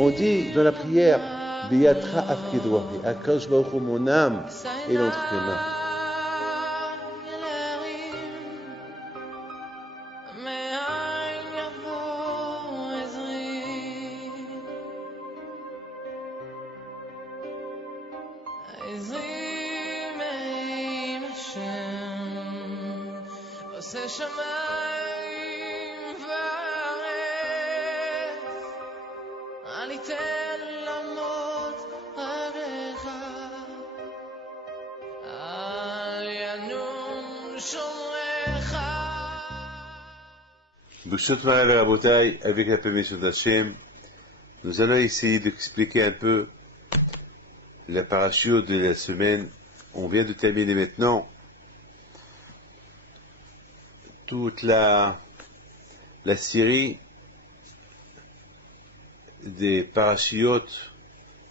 On dit dans la prière, Biyatra Afkidwahi, Akash Baruch Hu, mon âme est entre tes mains. Avec la permission d'Hachem, nous allons essayer d'expliquer un peu la parachute de la semaine. On vient de terminer maintenant toute la série des parachutes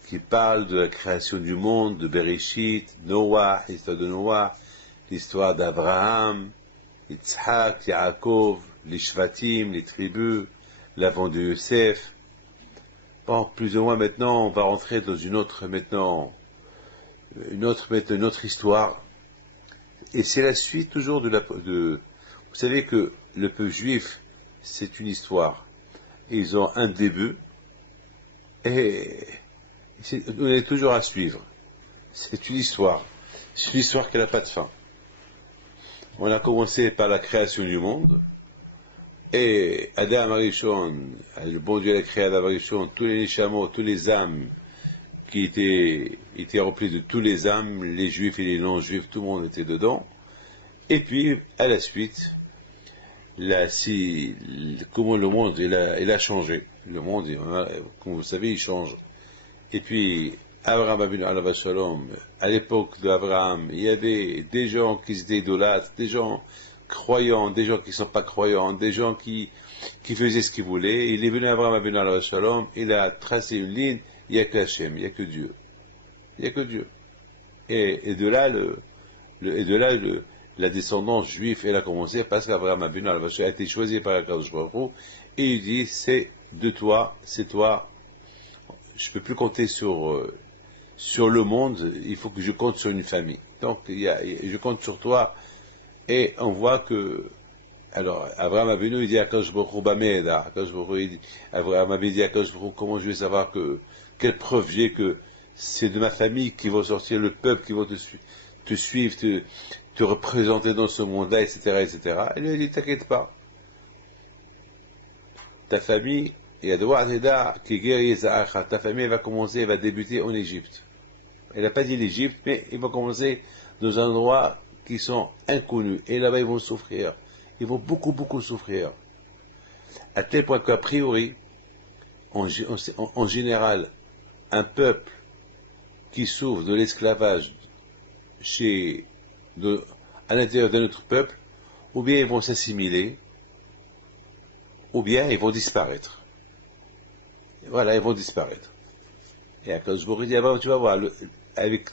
qui parlent de la création du monde, de Bereshit, Noah, l'histoire de Noah, l'histoire d'Abraham, Yitzhak, Yaakov, les Shvatim, les tribus, l'avant de Yosef. Bon, plus ou moins maintenant, on va rentrer dans une autre histoire. Et c'est la suite toujours vous savez que le peuple juif, c'est une histoire. Ils ont un début, et on est toujours à suivre. C'est une histoire. C'est une histoire qui n'a pas de fin. On a commencé par la création du monde, et Adam Arishon, le bon Dieu a créé Adam Arishon, tous les neshamot, tous les âmes qui étaient remplis de tous les âmes, les juifs et les non-juifs, tout le monde était dedans. Et puis, à la suite, comment le monde il a changé. Le monde, comme vous savez, il change. Et puis, Abraham Avinu alav shalom, à l'époque d'Abraham, il y avait des gens qui étaient idolâtres, des gens croyants, des gens qui ne sont pas croyants, des gens qui faisaient ce qu'ils voulaient. Il est venu Abraham Avinu alav shalom, il a tracé une ligne, il n'y a que Hachem, il n'y a que Dieu. Il n'y a que Dieu. Et de là, la descendance juive, elle a commencé parce qu'Abraham Avinu alav shalom a été choisi par Akadosh Baruch Hu, et il dit, c'est de toi, c'est toi. Je ne peux plus compter sur le monde, il faut que je compte sur une famille. Donc, je compte sur toi, et on voit que, alors, Abraham Avinu, il dit à Akadosh Baruch Hu, Bameda, Akadosh Baruch Hu, il dit, Abraham Avinu dit à Akadosh Baruch Hu, comment je vais savoir quelle preuve j'ai que c'est de ma famille qui va sortir le peuple qui va te suivre, te représenter dans ce monde-là, etc., etc. Et lui, il dit, t'inquiète pas. Ta famille, ta famille va commencer, va débuter en Égypte. Elle n'a pas dit l'Égypte, mais ils vont commencer dans un endroit qui sont inconnus. Et là-bas, ils vont souffrir. Ils vont beaucoup, beaucoup souffrir. À tel point qu'a priori, en général, un peuple qui souffre de l'esclavage à l'intérieur de notre peuple, ou bien ils vont s'assimiler, ou bien ils vont disparaître. Voilà, ils vont disparaître. Et à cause de dit, tu vas voir, avec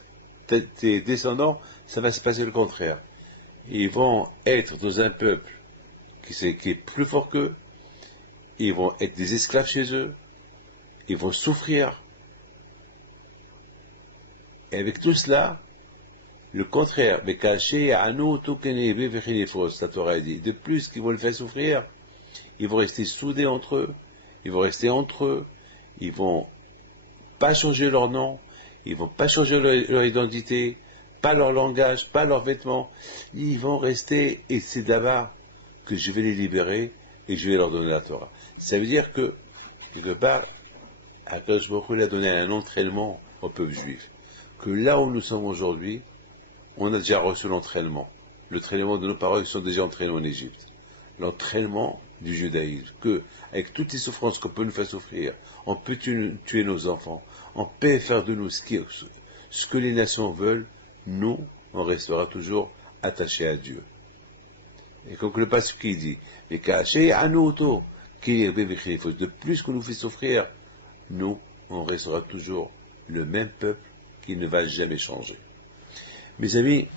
tes descendants, ça va se passer le contraire. Ils vont être dans un peuple qui est plus fort qu'eux, ils vont être des esclaves chez eux, ils vont souffrir. Et avec tout cela, le contraire, mais caché à nous, tout la Torah dit, de plus qu'ils vont le faire souffrir, ils vont rester soudés entre eux, ils vont rester entre eux, ils vont pas changer leur nom, ils vont pas changer leur identité, pas leur langage, pas leurs vêtements, ils vont rester, et c'est d'abord que je vais les libérer et je vais leur donner la Torah. Ça veut dire que, quelque part, Akadosh Baruch Hu a donné un entraînement au peuple juif, que là où nous sommes aujourd'hui, on a déjà reçu l'entraînement. L'entraînement de nos parents, ils sont déjà entraînés en Égypte. L'entraînement du judaïsme, que, avec toutes les souffrances qu'on peut nous faire souffrir, on peut tuer nos enfants, on peut faire de nous ce que les nations veulent, nous, on restera toujours attachés à Dieu. Et comme le passage qui dit, mais caché à nous auto, de plus qu'on nous fait souffrir, nous, on restera toujours le même peuple qui ne va jamais changer. Mes amis,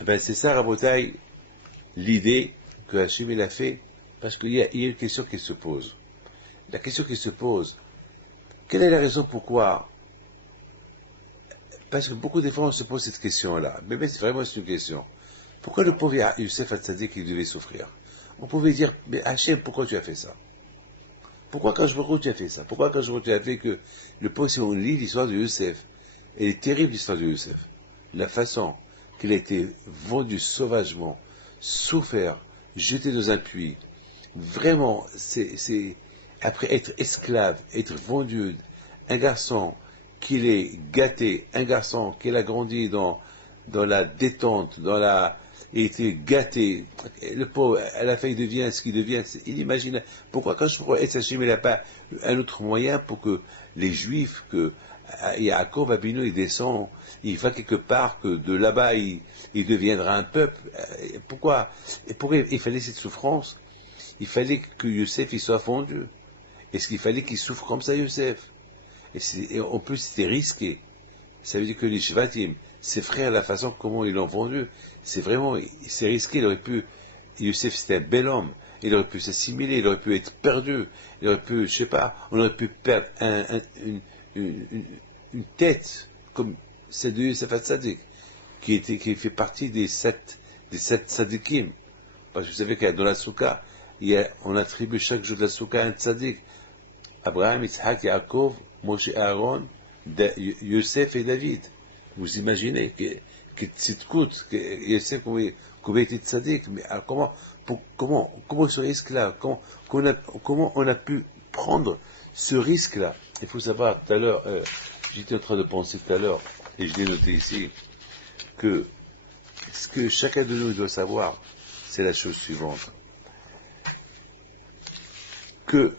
c'est ça, Rabotai, l'idée que Hachem a fait, parce qu'il y a une question qui se pose. La question qui se pose, Quelle est la raison pourquoi? Parce que beaucoup de fois on se pose cette question-là. Mais c'est vraiment une question. Pourquoi le pauvre Youssef Hatzadik il devait souffrir? On pouvait dire, mais Hachem, pourquoi tu as fait ça? Pourquoi quand je me tu as fait ça? Pourquoi quand je tu as fait que le pauvre, si on lit l'histoire de Youssef, elle est terrible l'histoire de Youssef. La façon qu'il a été vendu sauvagement, souffert, jeté dans un puits. Vraiment, c'est après être esclave, être vendu, un garçon qu'il est gâté, un garçon qu'il a grandi dans la détente, il était gâté. Le pauvre, à la fin, il devient ce qu'il devient. Il imagine, pourquoi quand je pourrais être Hachem, il n'a pas un autre moyen pour que les Juifs, que Yaakov Abino, il descend, il va quelque part, que de là-bas, il deviendra un peuple. Pourquoi il fallait cette souffrance? Il fallait que Youssef, il soit fondu. Est-ce qu'il fallait qu'il souffre comme ça, Youssef? Et en plus, c'était risqué. Ça veut dire que les Shvatim, ses frères, la façon comment ils l'ont vendu, c'est risqué. Youssef c'était un bel homme, il aurait pu s'assimiler, il aurait pu être perdu, il aurait pu, je sais pas, on aurait pu perdre une tête, comme celle de Youssef Hatzadik, qui fait partie des sept tzadikim. Parce que vous savez que dans la soukha, on attribue chaque jour de la soukha un tzadik. Abraham, Yitzhak, Yaakov, Moshe, Aaron, Youssef et David. Vous imaginez que Tzidkout, que Youssef pouvait être tzaddik, mais comment il serait esclave? Comment on a pu prendre ce risque-là? Il faut savoir, tout à l'heure, j'étais en train de penser tout à l'heure, et je l'ai noté ici, que ce que chacun de nous doit savoir, c'est la chose suivante. Que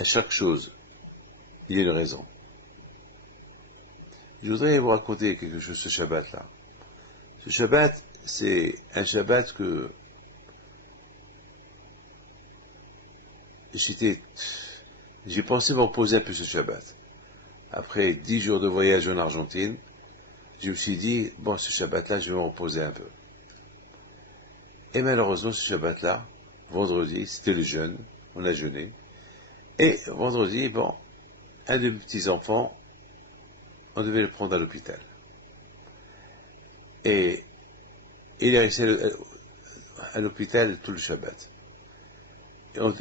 à chaque chose, il y a une raison. Je voudrais vous raconter quelque chose ce Shabbat-là. Ce Shabbat, c'est un Shabbat que j'ai pensé me reposer un peu ce Shabbat. Après 10 jours de voyage en Argentine, je me suis dit, bon, ce Shabbat-là, je vais me reposer un peu. Et malheureusement, ce Shabbat-là, vendredi, c'était le jeûne, on a jeûné. Et vendredi, bon, un de mes petits-enfants, on devait le prendre à l'hôpital. Et il est resté à l'hôpital tout le Shabbat.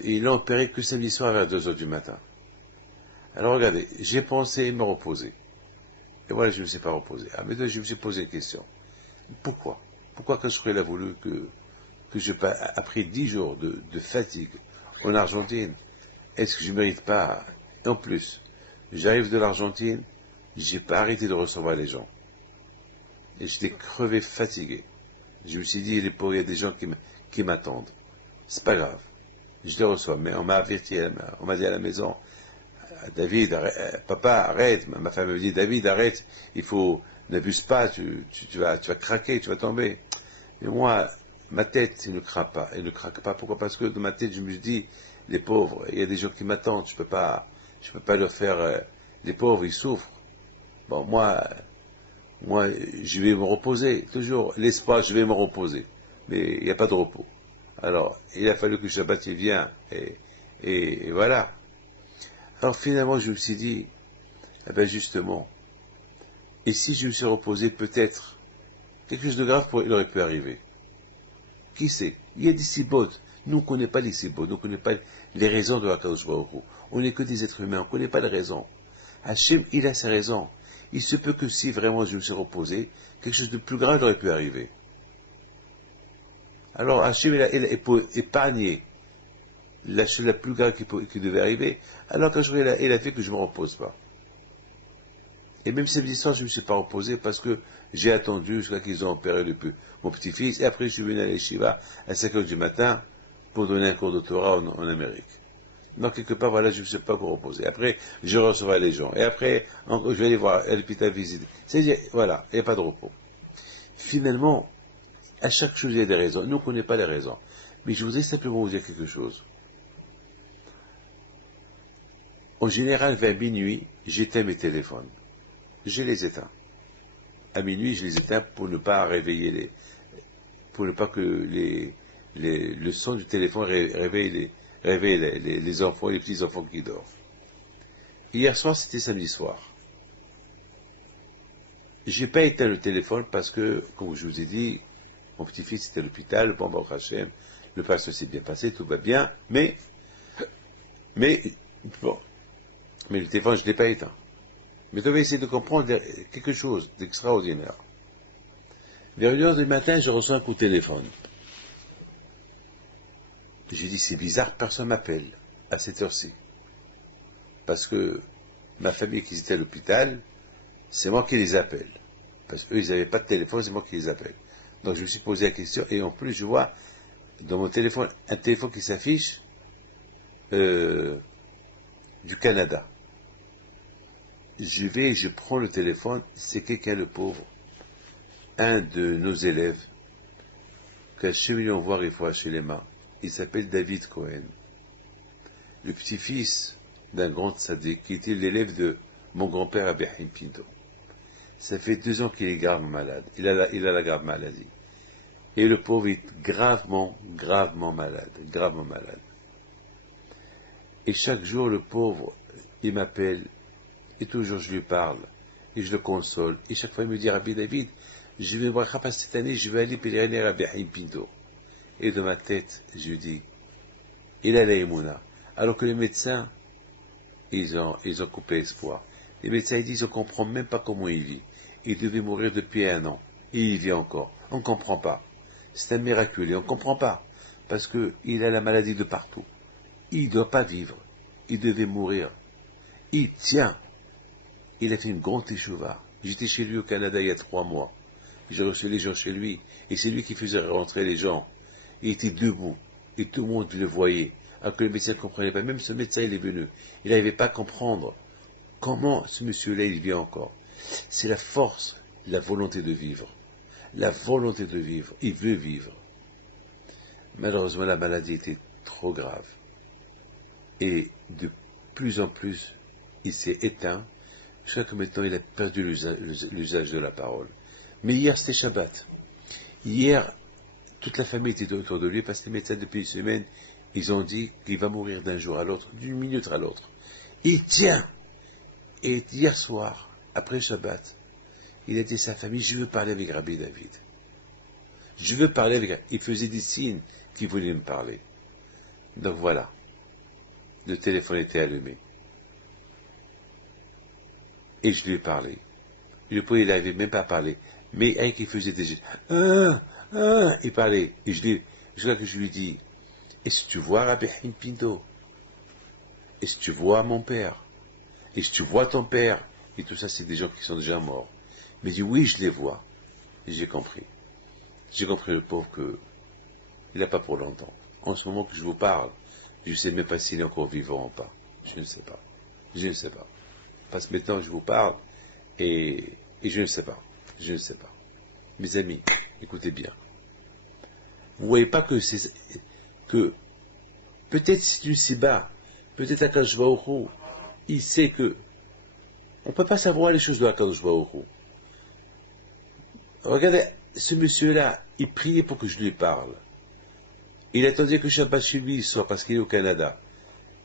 Ils l'ont opéré que samedi soir vers 2 heures du matin. Alors regardez, j'ai pensé me reposer. Et voilà, je ne me suis pas reposé. Ah, mais là, je me suis posé une question. Pourquoi? Pourquoi quand je serais voulu que j'ai pas, après 10 jours de fatigue en Argentine, est-ce que je ne mérite pas? Et en plus, j'arrive de l'Argentine, j'ai pas arrêté de recevoir les gens. Et j'étais crevé, fatigué. Je me suis dit, il y a des gens qui m'attendent. C'est pas grave. Je les reçois. Mais on m'a averti, on m'a dit à la maison, David, papa, arrête. Ma femme me dit, David, arrête. N'abuse pas, tu vas craquer, tu vas tomber. Mais moi, ma tête, elle ne craque pas. Elle ne craque pas. Pourquoi? Parce que dans ma tête, je me dis, les pauvres, il y a des gens qui m'attendent. Je peux pas leur faire, les pauvres, ils souffrent. Bon, moi, je vais me reposer. Toujours l'espoir, je vais me reposer. Mais il n'y a pas de repos. Alors, il a fallu que le Shabbat il vienne. Et voilà. Alors finalement, je me suis dit, eh ben justement, et si je me suis reposé, peut-être, quelque chose de grave il aurait pu arriver. Qui sait? Il y a des sibotes. Nous, on ne connaît pas les sibotes. Nous, on ne connaît pas les raisons de la Kadosh Baruch Hu. On n'est que des êtres humains. On ne connaît pas les raisons. Hachem, il a ses raisons. Il se peut que si vraiment je me suis reposé, quelque chose de plus grave aurait pu arriver. Alors Hachem, il a épargné la chose la plus grave qui devait arriver, alors qu'un jour il a fait que je ne me repose pas. Et même samedi soir, je ne me suis pas reposé parce que j'ai attendu jusqu'à qu'ils ont opéré mon petit-fils, et après je suis venu à l'Yeshiva à 5 heures du matin pour donner un cours de Torah en Amérique. Donc quelque part, voilà, je ne me suis pas encore reposé. Après, je recevrai les gens. Et après, je vais aller voir à l'hôpital visiter. C'est-à-dire, voilà, il n'y a pas de repos. Finalement, à chaque chose, il y a des raisons. Nous, on ne connaît pas les raisons. Mais je voudrais simplement vous dire quelque chose. En général, vers minuit, j'éteins mes téléphones. Je les éteins. À minuit, je les éteins pour ne pas réveiller pour ne pas que le son du téléphone réveille réveiller les enfants, les petits-enfants qui dorment. Hier soir, c'était samedi soir. J'ai pas éteint le téléphone parce que, comme je vous ai dit, mon petit-fils était à l'hôpital, bon, Baruch Hashem, le passage s'est bien passé, tout va bien, mais bon, mais le téléphone, je l'ai pas éteint. Mais tu vas essayer de comprendre quelque chose d'extraordinaire. Vers 1h du matin, je reçois un coup de téléphone. J'ai dit, c'est bizarre, personne m'appelle à cette heure-ci. Parce que ma famille qui était à l'hôpital, c'est moi qui les appelle. Parce qu'eux, ils n'avaient pas de téléphone, c'est moi qui les appelle. Donc je me suis posé la question, et en plus, je vois dans mon téléphone, un téléphone qui s'affiche du Canada. Je prends le téléphone, c'est quelqu'un le pauvre, un de nos élèves, qu'à Chemillon voir il faut chez les mains. Il s'appelle David Cohen, le petit-fils d'un grand tzaddik qui était l'élève de mon grand-père Abraham Pinto. Ça fait 2 ans qu'il est gravement malade. Il a la grave maladie. Et le pauvre est gravement malade. Et chaque jour, le pauvre, il m'appelle, et toujours je lui parle, et je le console. Et chaque fois, il me dit, Rabbi David, je vais voir pas cette année, je vais aller pèleriner à Abraham Pinto. Et de ma tête, je dis, il a la émouna. Alors que les médecins, ils ont coupé espoir. Les médecins, ils disent, on ne comprend même pas comment il vit. Il devait mourir depuis 1 an. Et il vit encore. On ne comprend pas. C'est un miracle. Et on ne comprend pas. Parce qu'il a la maladie de partout. Il ne doit pas vivre. Il devait mourir. Il tient. Il a fait une grande échouva. J'étais chez lui au Canada il y a 3 mois. J'ai reçu les gens chez lui. Et c'est lui qui faisait rentrer les gens. Il était debout. Et tout le monde le voyait. Alors que le médecin ne comprenait pas. Même ce médecin, il est venu. Il n'arrivait pas à comprendre comment ce monsieur-là, il vit encore. C'est la force, la volonté de vivre. La volonté de vivre. Il veut vivre. Malheureusement, la maladie était trop grave. Et de plus en plus, il s'est éteint, jusqu'à que maintenant, il a perdu l'usage de la parole. Mais hier, c'était Shabbat. Hier, toute la famille était autour de lui, parce que les médecins, depuis 1 semaine, ils ont dit qu'il va mourir d'un jour à l'autre, d'une minute à l'autre. Il tient. Et hier soir, après Shabbat, il a dit à sa famille, je veux parler avec Rabbi David. Je veux parler avec... Il faisait des signes qu'il voulait me parler. Donc voilà. Le téléphone était allumé. Et je lui ai parlé. Le pauvre, il n'arrivait même pas à parler. Mais avec il faisait des gestes. Il parlait. Et je crois que je lui dis, est-ce que tu vois Rabbi Pinto? Est-ce que tu vois mon père? Est-ce que tu vois ton père? Et tout ça, c'est des gens qui sont déjà morts. Mais il dit, oui, je les vois. Et j'ai compris. J'ai compris, le pauvre, il n'a pas pour longtemps. En ce moment que je vous parle, je ne sais même pas s'il est encore vivant ou pas. Je ne sais pas. Je ne sais pas. Parce que maintenant, je vous parle, et je ne sais pas. Je ne sais pas. Mes amis, écoutez bien. Vous ne voyez pas que peut-être c'est une siba, peut-être Akadosh Baruch Hu, il sait que on ne peut pas savoir les choses de Akadosh Baruch Hu. Regardez, ce monsieur-là, il priait pour que je lui parle. Il attendait que Shabbat chez lui soit parce qu'il est au Canada.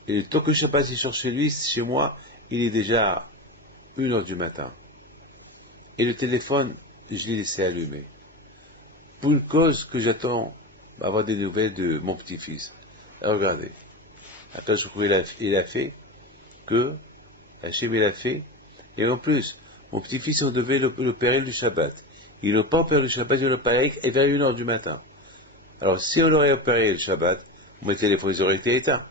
Et le temps que Shabbat il sort chez lui, chez moi, il est déjà 1h du matin. Et le téléphone, je l'ai laissé allumer. Pour une cause que j'attends avoir des nouvelles de mon petit-fils. Alors regardez. Akadosh Baruch Hu, il a fait que Hachem il a fait. Et en plus, mon petit-fils, on devait l'opérer le Shabbat. Ils n'ont pas opéré le Shabbat, ils l'ont opéré vers 1h du matin. Alors, si on aurait opéré le Shabbat, mes téléphones auraient été éteints.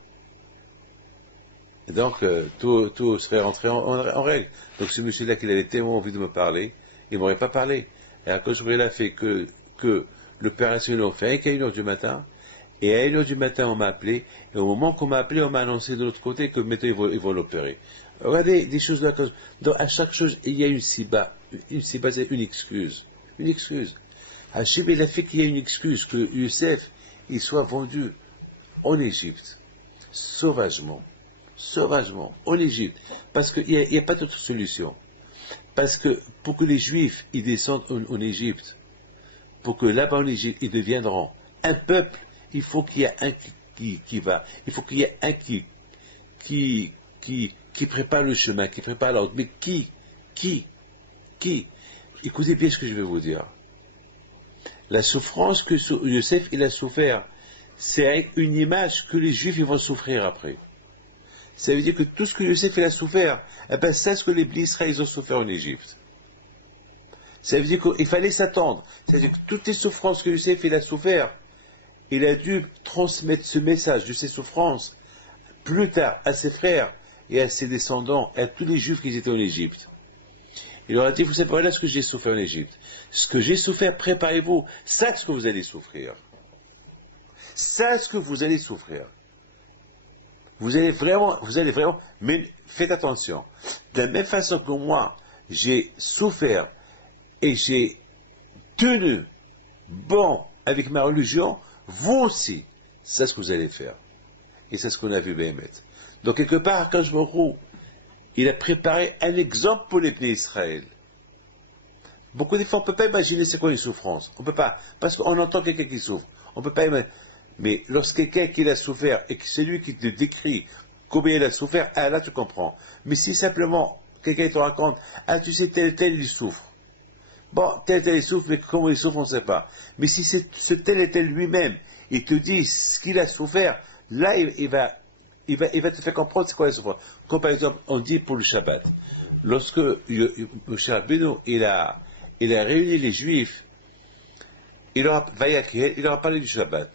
Et donc, tout serait rentré en règle. Donc, ce monsieur-là, qui avait tellement envie de me parler, il ne m'aurait pas parlé. Et à cause il a fait que l'opération, ils l'ont fait qu'à 1h du matin. Et à 1h du matin, on m'a appelé. Et au moment qu'on m'a appelé, on m'a annoncé de l'autre côté que maintenant, ils vont l'opérer. Regardez, des choses là. Donc, à chaque chose, il y a une siba. Une siba, c'est une excuse. Une excuse. Hachem, il a fait qu'il y ait une excuse, que Youssef, il soit vendu en Égypte. Sauvagement, en Égypte. Parce qu'il n'y a pas d'autre solution. Parce que, pour que les Juifs, ils descendent en Égypte, pour que là-bas en Égypte, ils deviendront un peuple, il faut qu'il y ait qui va. Il faut qu'il y ait un qui prépare le chemin, qui prépare l'ordre. Mais qui Écoutez bien ce que je vais vous dire. La souffrance que Yosef il a souffert, c'est une image que les Juifs ils vont souffrir après. Ça veut dire que tout ce que Yosef il a souffert, eh ben, c'est ce que les Bnei Israël ils ont souffert en Égypte. Ça veut dire qu'il fallait s'attendre. C'est-à-dire que toutes les souffrances que Yosef il a souffert, il a dû transmettre ce message de ses souffrances plus tard à ses frères et à ses descendants et à tous les Juifs qui étaient en Égypte. Il leur a dit, vous savez, voilà ce que j'ai souffert en Égypte. Ce que j'ai souffert, préparez-vous. Ça, ce que vous allez souffrir. Ça, ce que vous allez souffrir. Vous allez vraiment, mais faites attention. De la même façon que moi, j'ai souffert et j'ai tenu bon avec ma religion, vous aussi, c'est ce que vous allez faire. Et c'est ce qu'on a vu Béhémet. Donc quelque part, quand je me roule, il a préparé un exemple pour les Bnei Israël. Beaucoup de fois, on ne peut pas imaginer c'est quoi une souffrance. On ne peut pas, parce qu'on entend quelqu'un qui souffre. On ne peut pas imaginer. Mais lorsque quelqu'un qui a souffert et que c'est lui qui te décrit combien il a souffert, ah là tu comprends. Mais si simplement quelqu'un te raconte, ah tu sais tel il souffre. Bon, tel il souffre, mais comment il souffre on ne sait pas. Mais si c'est ce tel et tel lui-même, il te dit ce qu'il a souffert, là il va te faire comprendre c'est quoi la souffrance. Comme par exemple, on dit pour le Shabbat, lorsque Moshe Rabbeinu il a réuni les Juifs, il leur a parlé du Shabbat.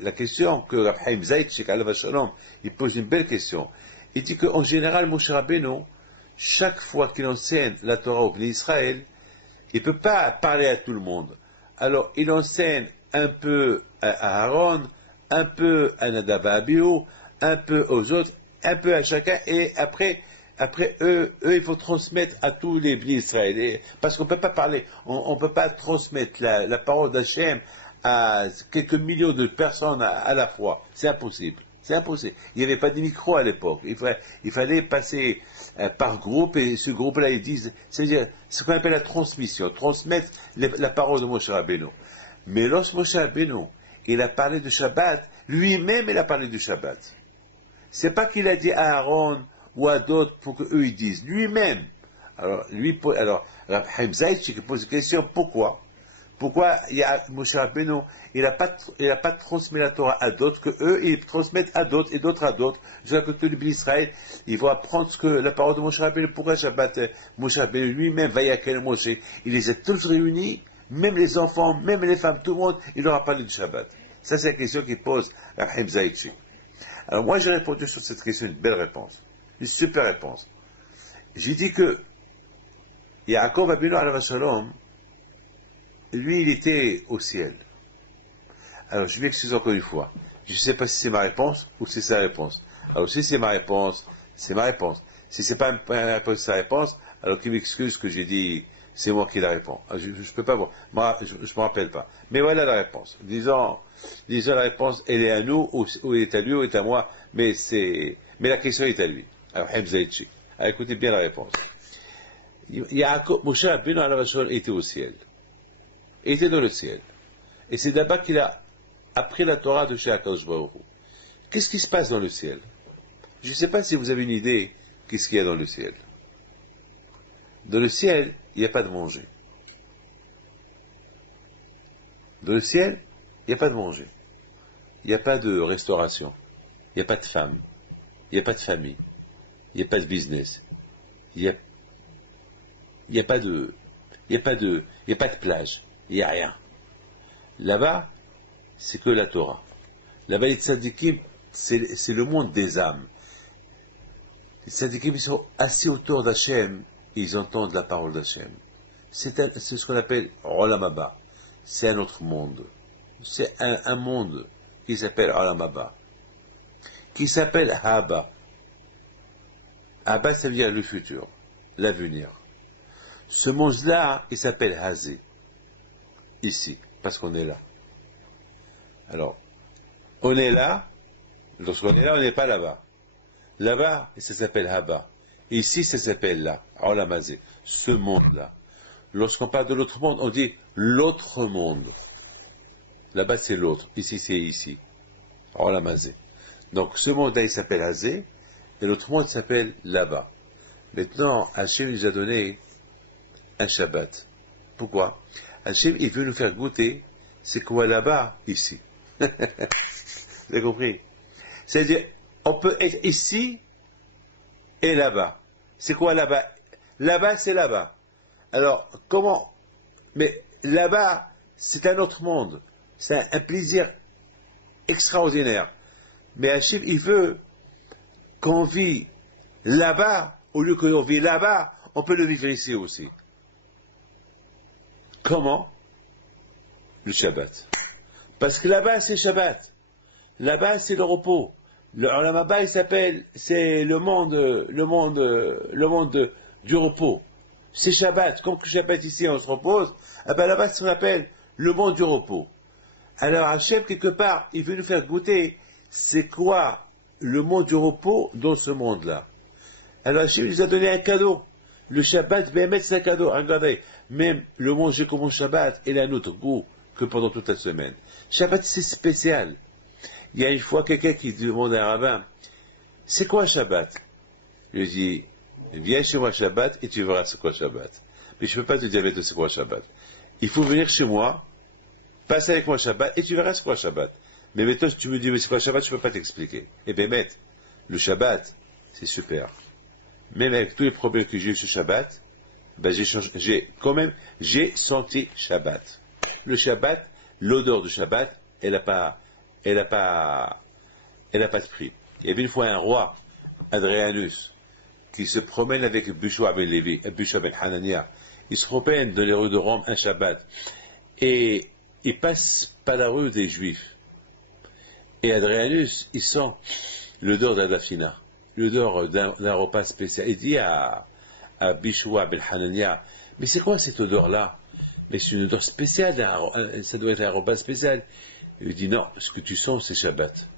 La question que Rav Chaim Zaitchik, alav shalom, il pose une belle question. Il dit qu'en général, Moshe Rabbeinu, chaque fois qu'il enseigne la Torah au Bnei Israël, il ne peut pas parler à tout le monde. Alors, il enseigne un peu à Aaron, un peu à Nadav et Abihu, un peu aux autres, un peu à chacun, et après eux, il faut transmettre à tous les Bnei Israël. Parce qu'on ne peut pas parler, on ne peut pas transmettre la parole d'Hachem à quelques millions de personnes à la fois. C'est impossible. C'est impossible. Il n'y avait pas de micro à l'époque. Il fallait passer par groupe, et ce groupe-là, ils disent, c'est-à-dire ce qu'on appelle la transmission, transmettre la parole de Moshe Rabbeinu. Mais lorsque Moshe Rabbeinu, il a parlé de Shabbat, lui-même, il a parlé du Shabbat. C'est pas qu'il a dit à Aaron ou à d'autres pour qu'eux ils disent. Lui-même. Alors, Chaim Zaitchik pose une question, pourquoi Moshe Rabbeinu, il n'a pas transmis la Torah à d'autres, que eux, ils transmettent à d'autres, et d'autres à d'autres, jusqu'à que tout le peuple d'Israël, ils vont apprendre ce que la parole de Moshe Rabbeinu, pourquoi Shabbat, Moshe Rabbeinu lui-même, Vayakel Moshe, il les a tous réunis, même les enfants, même les femmes, tout le monde, il leur a parlé du Shabbat. Ça, c'est la question qu'il pose Chaim Zaitchik. Alors moi, j'ai répondu sur cette question une belle réponse. Une super réponse. J'ai dit que Yaakov Abinu alav shalom, lui, il était au ciel. Alors, je m'excuse encore une fois. Je ne sais pas si c'est ma réponse ou si c'est sa réponse. Alors, si c'est ma réponse, c'est ma réponse. Si c'est pas ma réponse, c'est sa réponse, alors qu'il m'excuse que j'ai dit, c'est moi qui la réponds. Je ne peux pas voir. Moi, je ne me rappelle pas. Mais voilà la réponse. Disons la réponse, elle est à nous, ou elle est à lui, ou elle est à moi, mais la question est à lui. Alors, Chaim Zaitchik. Alors, écoutez bien la réponse. Moshe Rabbeinu alav shalom était au ciel. Il était dans le ciel. Et c'est là-bas qu'il a appris la Torah de chez Akadosh Baruch Hu. Qu'est-ce qui se passe dans le ciel? Je ne sais pas si vous avez une idée qu'est-ce qu'il y a dans le ciel. Dans le ciel, il n'y a pas de manger. Dans le ciel, il n'y a pas de manger. Il n'y a pas de restauration. Il n'y a pas de femme. Il n'y a pas de famille. Il n'y a pas de business. Il n'y a pas de plage. Il n'y a rien. Là-bas, c'est que la Torah. Là-bas, les tzadikim, c'est le monde des âmes. Les tzadikim, ils sont assis autour d'Hachem, et ils entendent la parole d'Hachem. C'est ce qu'on appelle Olam Haba. C'est un autre monde. C'est un monde qui s'appelle Olam Haba. Qui s'appelle Haba. Haba, ça veut dire le futur, l'avenir. Ce monde-là, il s'appelle Hazé. Ici, parce qu'on est là. Alors, on est là, lorsqu'on est là, on n'est pas là-bas. Là-bas, ça s'appelle Haba. Ici, ça s'appelle là, Olam Hazé, ce monde-là. Lorsqu'on parle de l'autre monde, on dit l'autre monde. Là-bas, c'est l'autre. Ici, c'est ici. Olam Hazé. Donc ce monde-là, il s'appelle Hazé, et l'autre monde s'appelle là-bas. Maintenant, Hachem nous a donné un Shabbat. Pourquoi? Hachem, il veut nous faire goûter c'est quoi là-bas, ici. Vous avez compris? C'est-à-dire, on peut être ici et là-bas. C'est quoi là-bas? Là-bas, c'est là-bas. Alors, comment? Mais là-bas, c'est un autre monde. C'est un plaisir extraordinaire. Mais Hachem, il veut qu'on vit là-bas, au lieu que l'on vit là-bas, on peut le vivre ici aussi. Comment? Le Shabbat. Parce que là-bas, c'est Shabbat. Là-bas, c'est le repos. Là-bas, il s'appelle, c'est le monde du repos. C'est Shabbat. Comme que Shabbat ici, on se repose, eh ben là-bas, ça s'appelle le monde du repos. Alors, Hachem, quelque part, il veut nous faire goûter, c'est quoi le monde du repos dans ce monde-là. Alors, Hachem nous a donné un cadeau. Le Shabbat, ben, c'est un cadeau. Regardez, même le manger comme un Shabbat, il a un autre goût que pendant toute la semaine. Shabbat, c'est spécial. Il y a une fois quelqu'un qui demande à un rabbin, c'est quoi Shabbat? Je lui dis, viens chez moi Shabbat et tu verras c'est quoi Shabbat. Mais je ne peux pas te dire avec toi c'est quoi Shabbat. Il faut venir chez moi, passer avec moi Shabbat et tu verras c'est quoi Shabbat. Mais maintenant, si tu me dis, mais c'est quoi Shabbat, je ne peux pas t'expliquer. Eh bien, maître, le Shabbat, c'est super. Même avec tous les problèmes que j'ai eu ce Shabbat, ben j'ai senti Shabbat. Le Shabbat, l'odeur du Shabbat, elle n'a pas de prix. Il y avait une fois un roi, Adrianus, qui se promène avec Bushua ben Lévi, Bushua ben Hanania. Il se promène dans les rues de Rome un Shabbat. Et il passe par la rue des Juifs. Et Adrianus, il sent l'odeur d'Adafina, l'odeur d'un repas spécial. Il dit à Bushua ben Hanania, mais c'est quoi cette odeur-là? Mais c'est une odeur spéciale, ça doit être un repas spécial. Il lui dit non, ce que tu sens c'est Shabbat.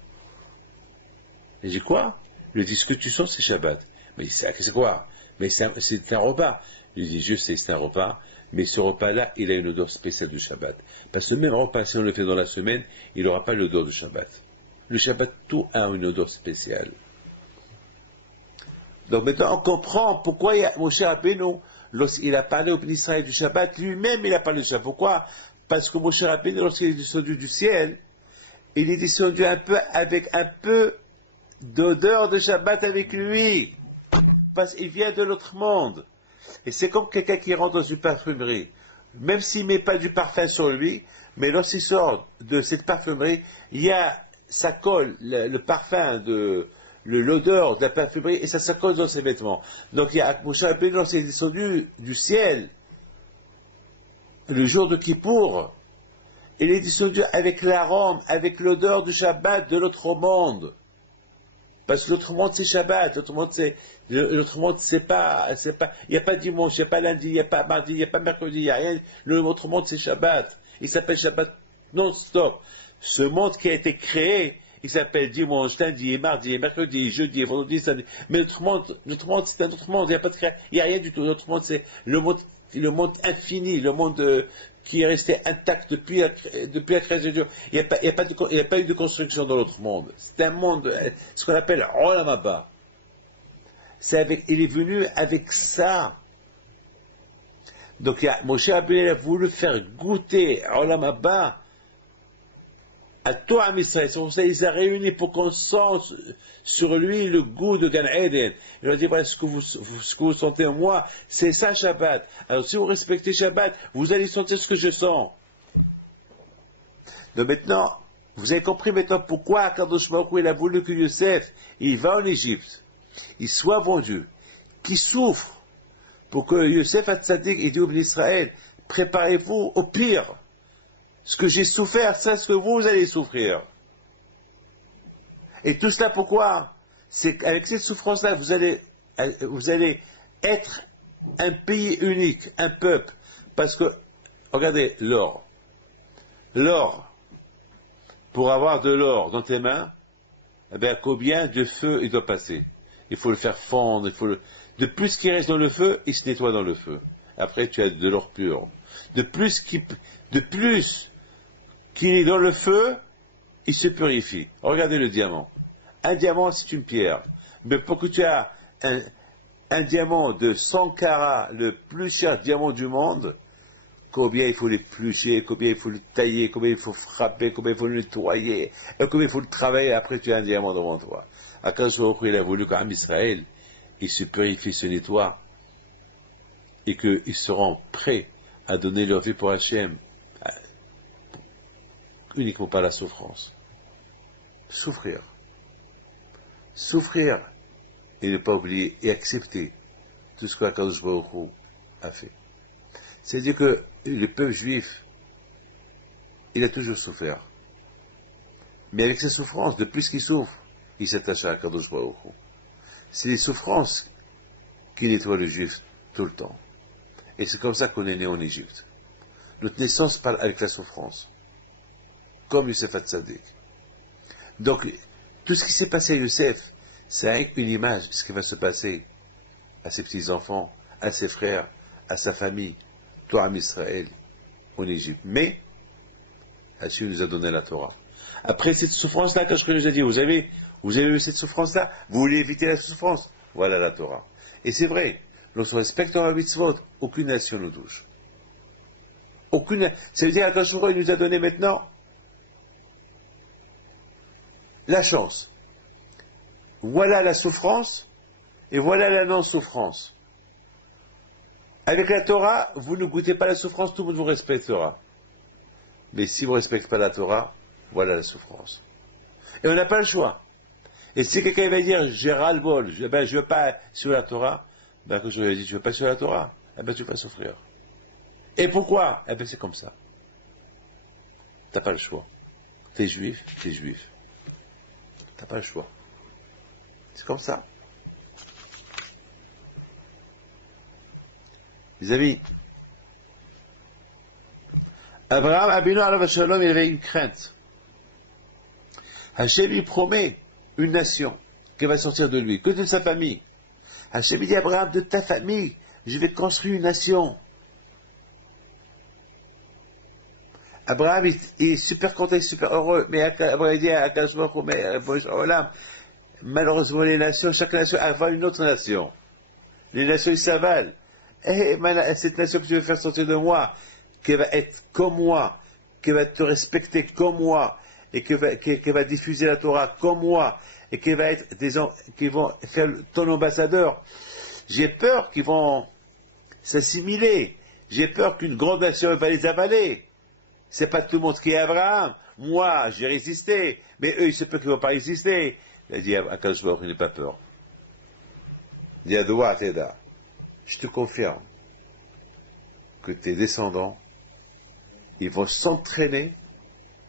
Il dit quoi? Il lui dit ce que tu sens c'est Shabbat. Mais c'est quoi? Mais c'est un repas. Il lui dit je sais c'est un repas, mais ce repas-là il a une odeur spéciale du Shabbat. Parce que le même repas si on le fait dans la semaine, il n'aura pas l'odeur du Shabbat. Le Shabbat tout a une odeur spéciale. Donc maintenant on comprend pourquoi Moshe Rabbeinu, lorsqu'il a parlé au peuple d'Israël du Shabbat, lui-même il a parlé du Shabbat. Pourquoi? Parce que Moshe Rabbeinu, lorsqu'il est descendu du ciel, il est descendu avec un peu d'odeur de Shabbat avec lui. Parce qu'il vient de l'autre monde. Et c'est comme quelqu'un qui rentre dans une parfumerie. Même s'il ne met pas du parfum sur lui, mais lorsqu'il sort de cette parfumerie, ça colle le parfum l'odeur de la parfumerie et ça colle dans ses vêtements. Donc il y a Moshe Rabbeinu, lorsqu'il est descendu du ciel, le jour de Kippour, il est descendu avec l'arôme, avec l'odeur du Shabbat de l'autre monde. Parce que l'autre monde c'est Shabbat, l'autre monde c'est pas, il n'y a pas dimanche, il n'y a pas lundi, il n'y a pas mardi, il n'y a pas mercredi, il n'y a rien. L'autre monde c'est Shabbat. Il s'appelle Shabbat non-stop. Ce monde qui a été créé, il s'appelle dimanche, lundi, mardi, mercredi, jeudi, vendredi, samedi. Mais notre monde c'est un autre monde, il n'y a rien du tout. Notre monde c'est le monde infini, le monde qui est resté intact depuis la création de Dieu. Il n'y a pas eu de construction dans l'autre monde. C'est un monde, ce qu'on appelle Olam Haba. Il est venu avec ça. Donc Moshe Rabbeinu a voulu faire goûter Olam Haba à tout Am Israël. C'est pour ça qu'il les a réunis pour qu'on sente sur lui le goût de Gan Eden. Il leur a dit, voilà, ce que vous sentez en moi, c'est ça Shabbat. Alors si vous respectez Shabbat, vous allez sentir ce que je sens. Donc maintenant, vous avez compris maintenant pourquoi Kadosh Baruch Hu, il a voulu que Yosef, il va en Égypte, il soit vendu, qu'il souffre, pour que Yosef Hatzadik ait dit au peuple d'Israël, préparez-vous au pire. Ce que j'ai souffert, c'est ce que vous allez souffrir. Et tout cela pourquoi? C'est qu'avec cette souffrance-là, vous allez être un pays unique, un peuple. Parce que, regardez, l'or. L'or, pour avoir de l'or dans tes mains, eh bien, combien de feu il doit passer? Il faut le faire fondre, de plus qu'il reste dans le feu, il se nettoie dans le feu. Après, tu as de l'or pur. De plus qu'il est dans le feu, il se purifie. Regardez le diamant. Un diamant, c'est une pierre. Mais pour que tu aies un diamant de 100 carats, le plus cher diamant du monde, combien il faut l'éplucher, combien il faut le tailler, combien il faut frapper, combien il faut le nettoyer, et combien il faut le travailler, après tu as un diamant devant toi. Akadosh Baruch Hu, il a voulu qu'Am Israël, il se purifie, se nettoie, et qu'ils seront prêts à donner leur vie pour Hachem, uniquement par la souffrance. Souffrir. Souffrir, et ne pas oublier, et accepter tout ce qu'Akadosh Baruch Hu a fait. C'est-à-dire que le peuple juif, il a toujours souffert. Mais avec ses souffrances, de plus qu'il souffre, il s'attache à Akadosh Baruch Hu. C'est les souffrances qui nettoient le juif tout le temps. Et c'est comme ça qu'on est né en Égypte. Notre naissance parle avec la souffrance. Comme Youssef Hatzadik. Donc, tout ce qui s'est passé à Youssef, c'est une image de ce qui va se passer à ses petits-enfants, à ses frères, à sa famille, toi, Am Israël, en Égypte. Mais, Hachem nous a donné la Torah. Après cette souffrance-là, quand je nous ai dit, vous avez eu cette souffrance-là, vous voulez éviter la souffrance, voilà la Torah. Et c'est vrai, lorsqu'on respecte la mitzvot, aucune nation nous touche. Aucune, ça veut dire que il nous a donné maintenant la chance. Voilà la souffrance, et voilà la non-souffrance. Avec la Torah, vous ne goûtez pas la souffrance, tout le monde vous respectera. Mais si vous ne respectez pas la Torah, voilà la souffrance. Et on n'a pas le choix. Et si quelqu'un va dire, j'ai ras-le-bol, je ne veux pas sur la Torah, quand je lui ai dit, je ne veux pas sur la Torah, tu vas souffrir. Et pourquoi? C'est comme ça. Tu n'as pas le choix. Tu es juif, tu es juif. Tu n'as pas le choix. C'est comme ça. Les amis, Abraham Abinu alav shalom, il avait une crainte. Hachem lui promet une nation qui va sortir de lui, que de sa famille. Hachem dit à Abraham, de ta famille, je vais construire une nation. Abraham, il est super content, super heureux, mais Abraham dit à Akadosh Baruch Hu, mais malheureusement les nations, chaque nation a une autre nation. Les nations, ils s'avalent. Et cette nation que tu veux faire sortir de moi, qui va être comme moi, qui va te respecter comme moi, et qui va diffuser la Torah comme moi, et qui va être qui vont faire ton ambassadeur, j'ai peur qu'ils vont s'assimiler. J'ai peur qu'une grande nation va les avaler. C'est pas tout le monde qui est Abraham. Moi, j'ai résisté, mais eux, il se peut qu'ils ne vont pas résister. Il a dit à Akadosh Baruch Hu, il n'a pas peur. Il dit à Doua Teda, je te confirme que tes descendants, ils vont s'entraîner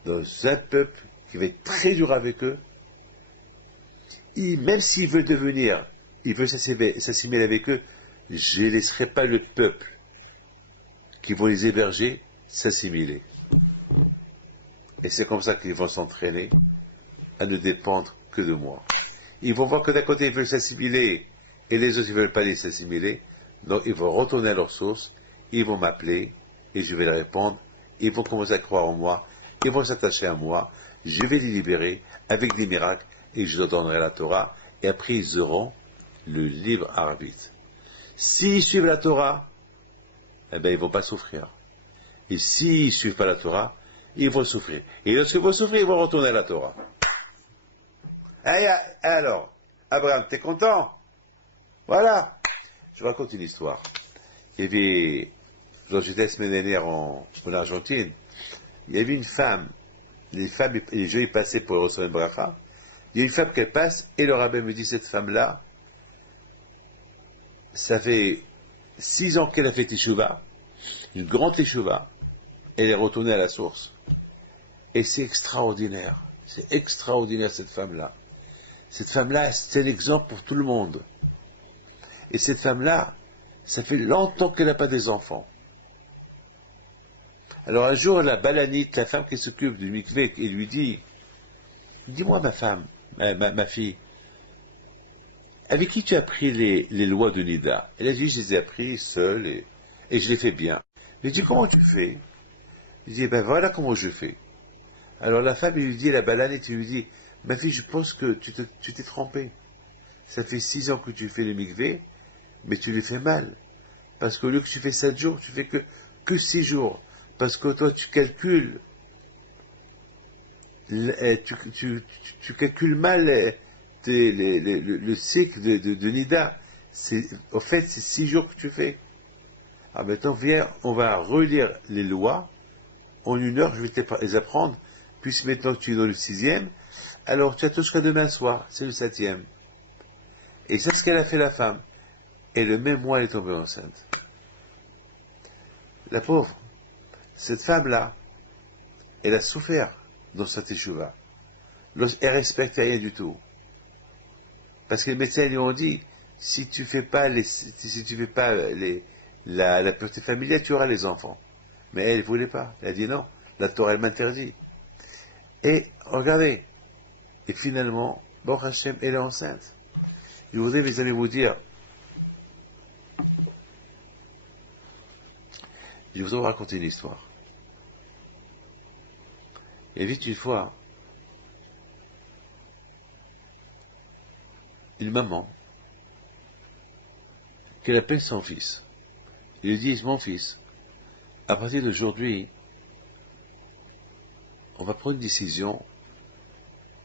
dans un peuple qui va être très dur avec eux. Même s'il veut s'assimiler avec eux, je ne laisserai pas le peuple qui vont les héberger s'assimiler. Et c'est comme ça qu'ils vont s'entraîner à ne dépendre que de moi. Ils vont voir que d'un côté ils veulent s'assimiler et les autres ils ne veulent pas les s'assimiler. Donc ils vont retourner à leur source, ils vont m'appeler et je vais leur répondre. Ils vont commencer à croire en moi, ils vont s'attacher à moi, je vais les libérer avec des miracles et je leur donnerai la Torah et après ils auront le libre arbitre. S'ils suivent la Torah, ils ne vont pas souffrir. Et s'ils ne suivent pas la Torah, ils vont souffrir. Et lorsqu'ils vont souffrir, ils vont retourner à la Torah. Alors, Abraham, t'es content? Voilà. Je vous raconte une histoire. Il y avait, quand j'étais la semaine dernière en Argentine, il y avait une femme. Les gens y passaient pour recevoir une bracha. Il y a une femme qui passe, et le rabbin me dit, cette femme-là, ça fait 6 ans qu'elle a fait teshuva, une grande teshuva, elle est retournée à la source. Et c'est extraordinaire. C'est extraordinaire, cette femme-là. Cette femme-là, c'est un exemple pour tout le monde. Et cette femme-là, ça fait longtemps qu'elle n'a pas des enfants. Alors un jour, la balanite, la femme qui s'occupe du mikvé, elle lui dit, dis-moi ma femme, ma fille, avec qui tu as appris les lois de Nida? Elle a dit, je les ai appris seule et je les fais bien. Je dis, comment tu fais? Je dis, voilà comment je fais. Alors la femme, elle lui dit, la balanite, elle lui dit, Ma fille, je pense que tu t'es trompée. Ça fait 6 ans que tu fais le mikvé, mais tu le fais mal. Parce qu'au lieu que tu fais 7 jours, tu fais que 6 jours. Parce que toi, tu calcules, tu calcules mal le cycle de Nida. Au fait, c'est 6 jours que tu fais. Alors maintenant, viens, on va relire les lois. En 1 heure, je vais te les apprendre. Puis maintenant que tu es dans le 6e, alors tu attends jusqu'à demain soir, c'est le 7e. Et c'est ce qu'elle a fait la femme. Et le même mois, elle est tombée enceinte. La pauvre, cette femme-là, elle a souffert dans sa teshuva. Elle respecte rien du tout. Parce que les médecins lui ont dit, si tu fais pas la pureté familiale, tu auras les enfants. Mais elle ne voulait pas. Elle a dit non. La Torah, elle m'interdit. Et regardez. Et finalement, Baruch Hashem, elle est enceinte. Je voudrais, mes amis, vous dire, je voudrais vous raconter une histoire. Il y avait une fois une maman qui appelle son fils. Il lui dit, mon fils, à partir d'aujourd'hui, on va prendre une décision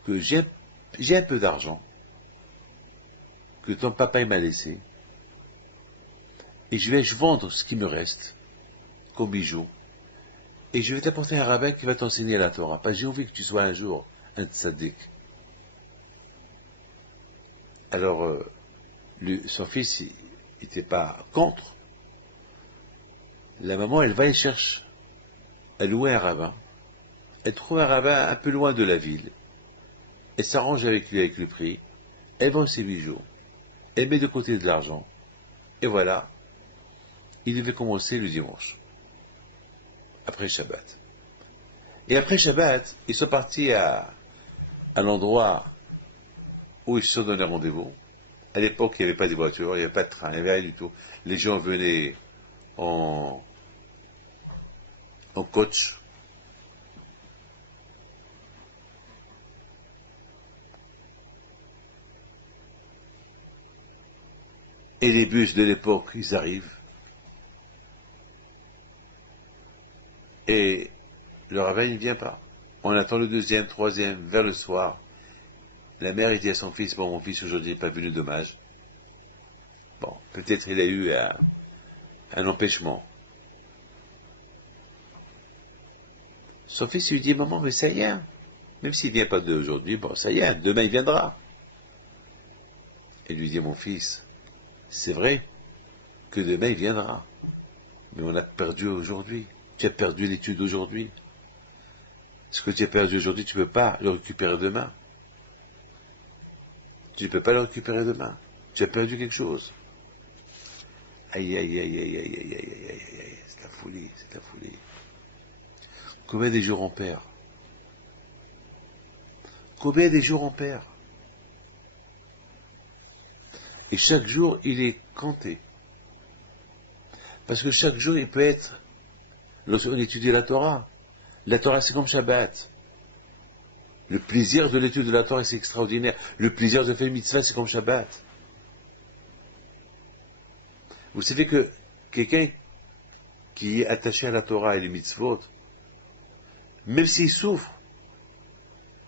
que j'ai un peu d'argent que ton papa m'a laissé et je vais vendre ce qui me reste comme bijoux et je vais t'apporter un rabbin qui va t'enseigner la Torah parce que j'ai envie que tu sois un jour un tzaddik. Alors son fils n'était pas contre. La maman, elle va et cherche à louer un rabbin. Elle trouve un rabbin un peu loin de la ville. Elle s'arrange avec lui avec le prix. Elle vend ses bijoux. Elle met de côté de l'argent. Et voilà, il devait commencer le dimanche, après Shabbat. Et après Shabbat, ils sont partis à l'endroit où ils se sont donné rendez-vous. À l'époque, il n'y avait pas de voiture, il n'y avait pas de train, il n'y avait rien du tout. Les gens venaient en coach. Et les bus de l'époque, ils arrivent. Et le rabbin, il ne vient pas. On attend le 2e, 3e, vers le soir. La mère, il dit à son fils, bon, mon fils aujourd'hui n'est pas venu, dommage. Bon, peut-être il a eu un empêchement. Son fils lui dit, maman, mais ça y est, même s'il ne vient pas d'aujourd'hui, bon, ça y est, demain il viendra. Et lui dit, mon fils, c'est vrai que demain il viendra, mais on a perdu aujourd'hui. Tu as perdu l'étude aujourd'hui. Ce que tu as perdu aujourd'hui, tu ne peux pas le récupérer demain. Tu ne peux pas le récupérer demain. Tu as perdu quelque chose. Aïe, aïe, aïe, aïe, aïe, aïe, aïe, aïe, aïe, c'est la folie, c'est la folie. Combien des jours on perd? Combien des jours on perd? Et chaque jour, il est compté. Parce que chaque jour, il peut être, lorsqu'on étudie la Torah c'est comme Shabbat. Le plaisir de l'étude de la Torah, c'est extraordinaire. Le plaisir de faire une mitzvah, c'est comme Shabbat. Vous savez que quelqu'un qui est attaché à la Torah et les mitzvot, même s'il souffre,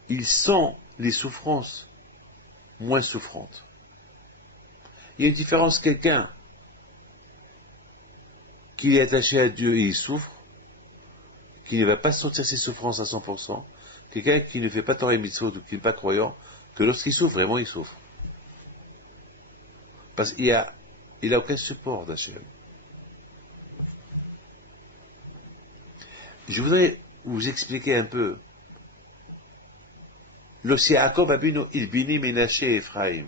il sent les souffrances moins souffrantes. Il y a une différence, quelqu'un qui est attaché à Dieu et il souffre, qui ne va pas sentir ses souffrances à 100%, quelqu'un qui ne fait pas Torah et mitzvot ou qui n'est pas croyant, que lorsqu'il souffre, vraiment il souffre. Parce qu'il a aucun support d'Hachem. Je voudrais vous expliquer un peu. Lorsque Yaakov Abinu, il bénit Ménaché et Ephraïm.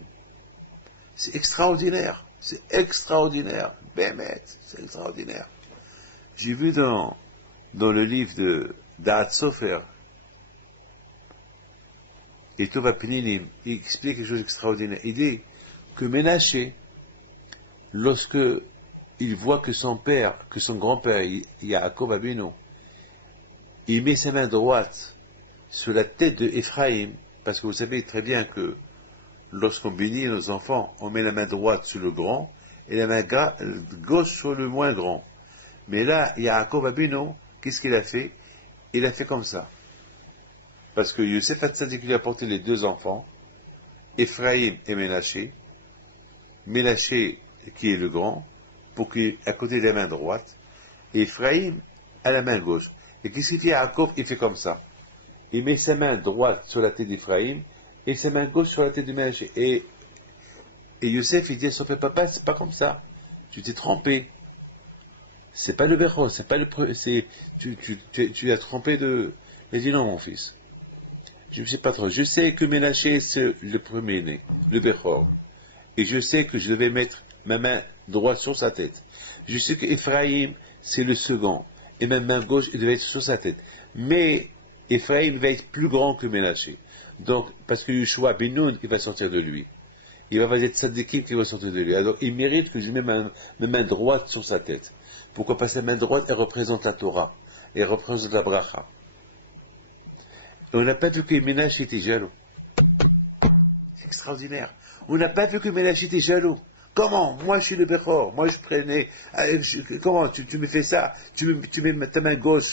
C'est extraordinaire. C'est extraordinaire. Bémet, c'est extraordinaire. J'ai vu dans le livre de Da'at Sofer, et Tova Peninim, il explique quelque chose d'extraordinaire. Il dit que Ménaché, lorsque il voit que son père, que son grand-père, Yaakov Abinu, il met sa main droite sur la tête de Ephraïm, Parce que vous savez très bien que lorsqu'on bénit nos enfants, on met la main droite sur le grand et la main gauche sur le moins grand. Mais là, Yaakov Abino, qu'est-ce qu'il a fait? Il a fait comme ça. Parce que Youssef Hatzadik lui a porté les deux enfants, Ephraïm et Ménaché. Ménaché qui est le grand, pour qu'il à côté de la main droite, et Ephraïm à la main gauche. Et qu'est-ce qu'il fait Yaakov? Il fait comme ça. Il met sa main droite sur la tête d'Ephraïm et sa main gauche sur la tête de Ménaché. Et Youssef, il dit à son père, papa, c'est pas comme ça. Tu t'es trompé. C'est pas le Bechor, c'est pas le tu as trompé de. Il dit non, mon fils. Je ne sais pas trop. Je sais que Ménaché, c'est le premier-né, le Bechor. Et je sais que je devais mettre ma main droite sur sa tête. Je sais que Ephraïm, c'est le second. Et ma main gauche, elle devait être sur sa tête. Mais Ephraïm va être plus grand que Ménaché. Donc, parce que Yeshua Benoun, il va sortir de lui. Il va avoir des tzadikim qui vont sortir de lui. Alors, il mérite que je mette ma main droite sur sa tête. Pourquoi? Parce que la main droite, elle représente la Torah. Elle représente la bracha. Et on n'a pas vu que Ménaché était jaloux. C'est extraordinaire. On n'a pas vu que Ménaché était jaloux. Comment? Moi, je suis le Bechor. Moi, je prenais. Comment? Tu me fais ça? Tu mets ta main gauche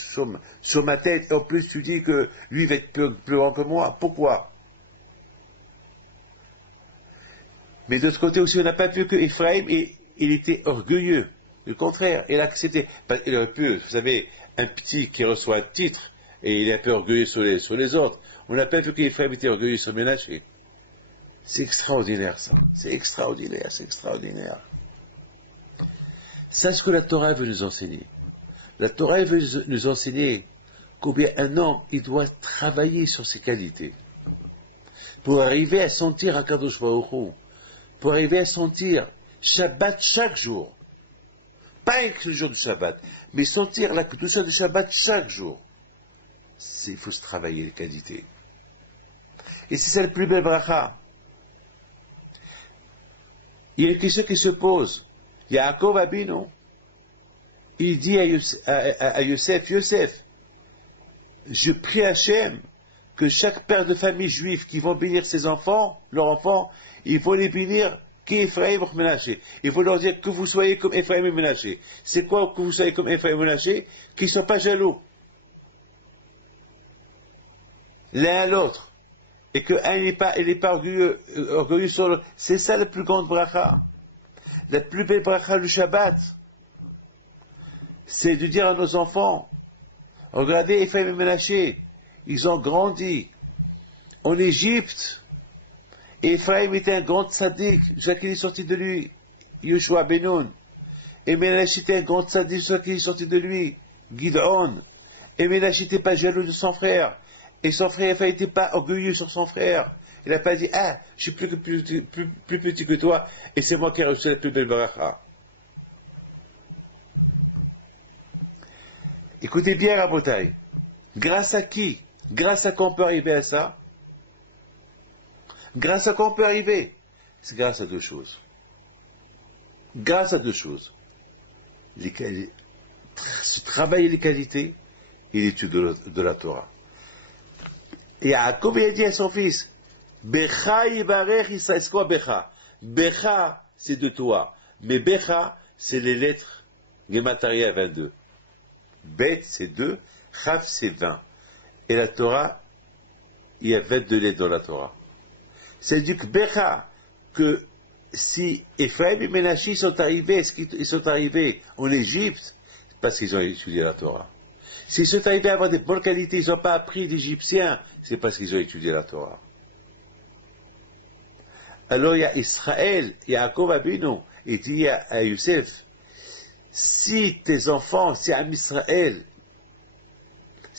sur ma tête. Et en plus, tu dis que lui va être plus grand que moi. Pourquoi? Mais de l'autre côté aussi, on n'a pas vu que Ephraïm, il était orgueilleux. Le contraire, il a accepté. Il aurait pu, vous savez, un petit qui reçoit un titre, et il est un peu orgueilleux sur les autres. On n'a pas vu qu'Ephraïm était orgueilleux sur Ménaché. C'est extraordinaire, ça. C'est extraordinaire, c'est extraordinaire. C'est ce que la Torah veut nous enseigner. La Torah veut nous enseigner combien un homme, il doit travailler sur ses qualités. Pour arriver à sentir Akadosh Baruch Hu. Pour arriver à sentir Shabbat chaque jour. Pas le jour du Shabbat, mais sentir la douceur du Shabbat chaque jour. Il faut se travailler les qualités. Et c'est ça le plus bel bracha. Il y a une question qui se pose. Yaakov Abino, il dit à Yosef, Yosef, je prie à Hachem que chaque père de famille juif qui vont bénir ses enfants, leurs enfants, il faut les bénir qu'Ephraïm et Ménaché. Il faut leur dire que vous soyez comme Ephraïm et Ménaché. C'est quoi que vous soyez comme Ephraïm et Ménaché? Qu'ils ne soient pas jaloux. L'un à l'autre. Et qu'un n'est pas orgueilleux sur l'autre. C'est ça la plus grande bracha. La plus belle bracha du Shabbat. C'est de dire à nos enfants, regardez Ephraïm et Ménaché, ils ont grandi en Égypte. Et Ephraïm était un grand tzaddik, jusqu'à qu'il est sorti de lui, Yoshua Benoun. Et Ménaché était un grand tzaddik, jusqu'à qu'il est sorti de lui, Gid'on. Et Ménaché n'était pas jaloux de son frère. Et son frère Ephraïm n'était pas orgueilleux sur son frère. Il n'a pas dit, ah, je suis plus petit que toi, et c'est moi qui ai reçu la plus belle bracha. Écoutez bien, Rabotai. Grâce à qui? Grâce à quoi on peut arriver à ça? Grâce à quoi on peut arriver? C'est grâce à deux choses. Grâce à deux choses. Travailler les qualités et l'étude de la Torah. Et Yaakov a dit à son fils, Becha yivarech Israël. C'est quoi Becha? Becha, c'est de toi. Mais Becha, c'est les lettres Gemataria 22. Bet, c'est 2. Chaf, c'est 20. Et la Torah, il y a 22 lettres dans la Torah. C'est du Becha que si Ephraïm et Ménaché sont arrivés, ils sont arrivés en Égypte, c'est parce qu'ils ont étudié la Torah. S'ils sont arrivés à avoir des bonnes qualités, ils n'ont pas appris d'Égyptiens, c'est parce qu'ils ont étudié la Torah. Alors il y a Israël, Yaakov Abino, il dit à Youssef, si tes enfants, si Am Israël,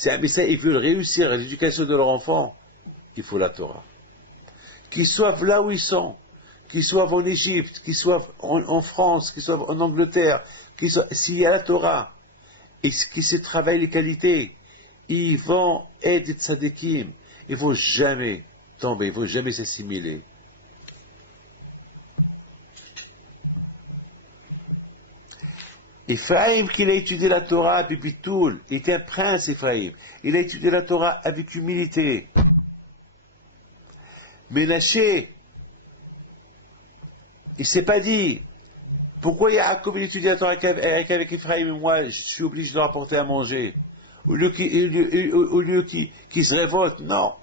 ils veulent réussir à l'éducation de leurs enfants, il faut la Torah. Qu'ils soient là où ils sont, qu'ils soient en Égypte, qu'ils soient en France, qu'ils soient en Angleterre, s'il y a la Torah, et qu'ils se travaillent les qualités, ils vont être des tzadikim, ils ne vont jamais tomber, ils ne vont jamais s'assimiler. Ephraïm, qu'il a étudié la Torah, Bibitoul, il était un prince, Ephraïm. Il a étudié la Torah avec humilité. Ménaché, il ne s'est pas dit, pourquoi Yaakov il étudie la Torah avec Ephraim et moi, je suis obligé de leur apporter à manger. Au lieu qu'il se révolte, non.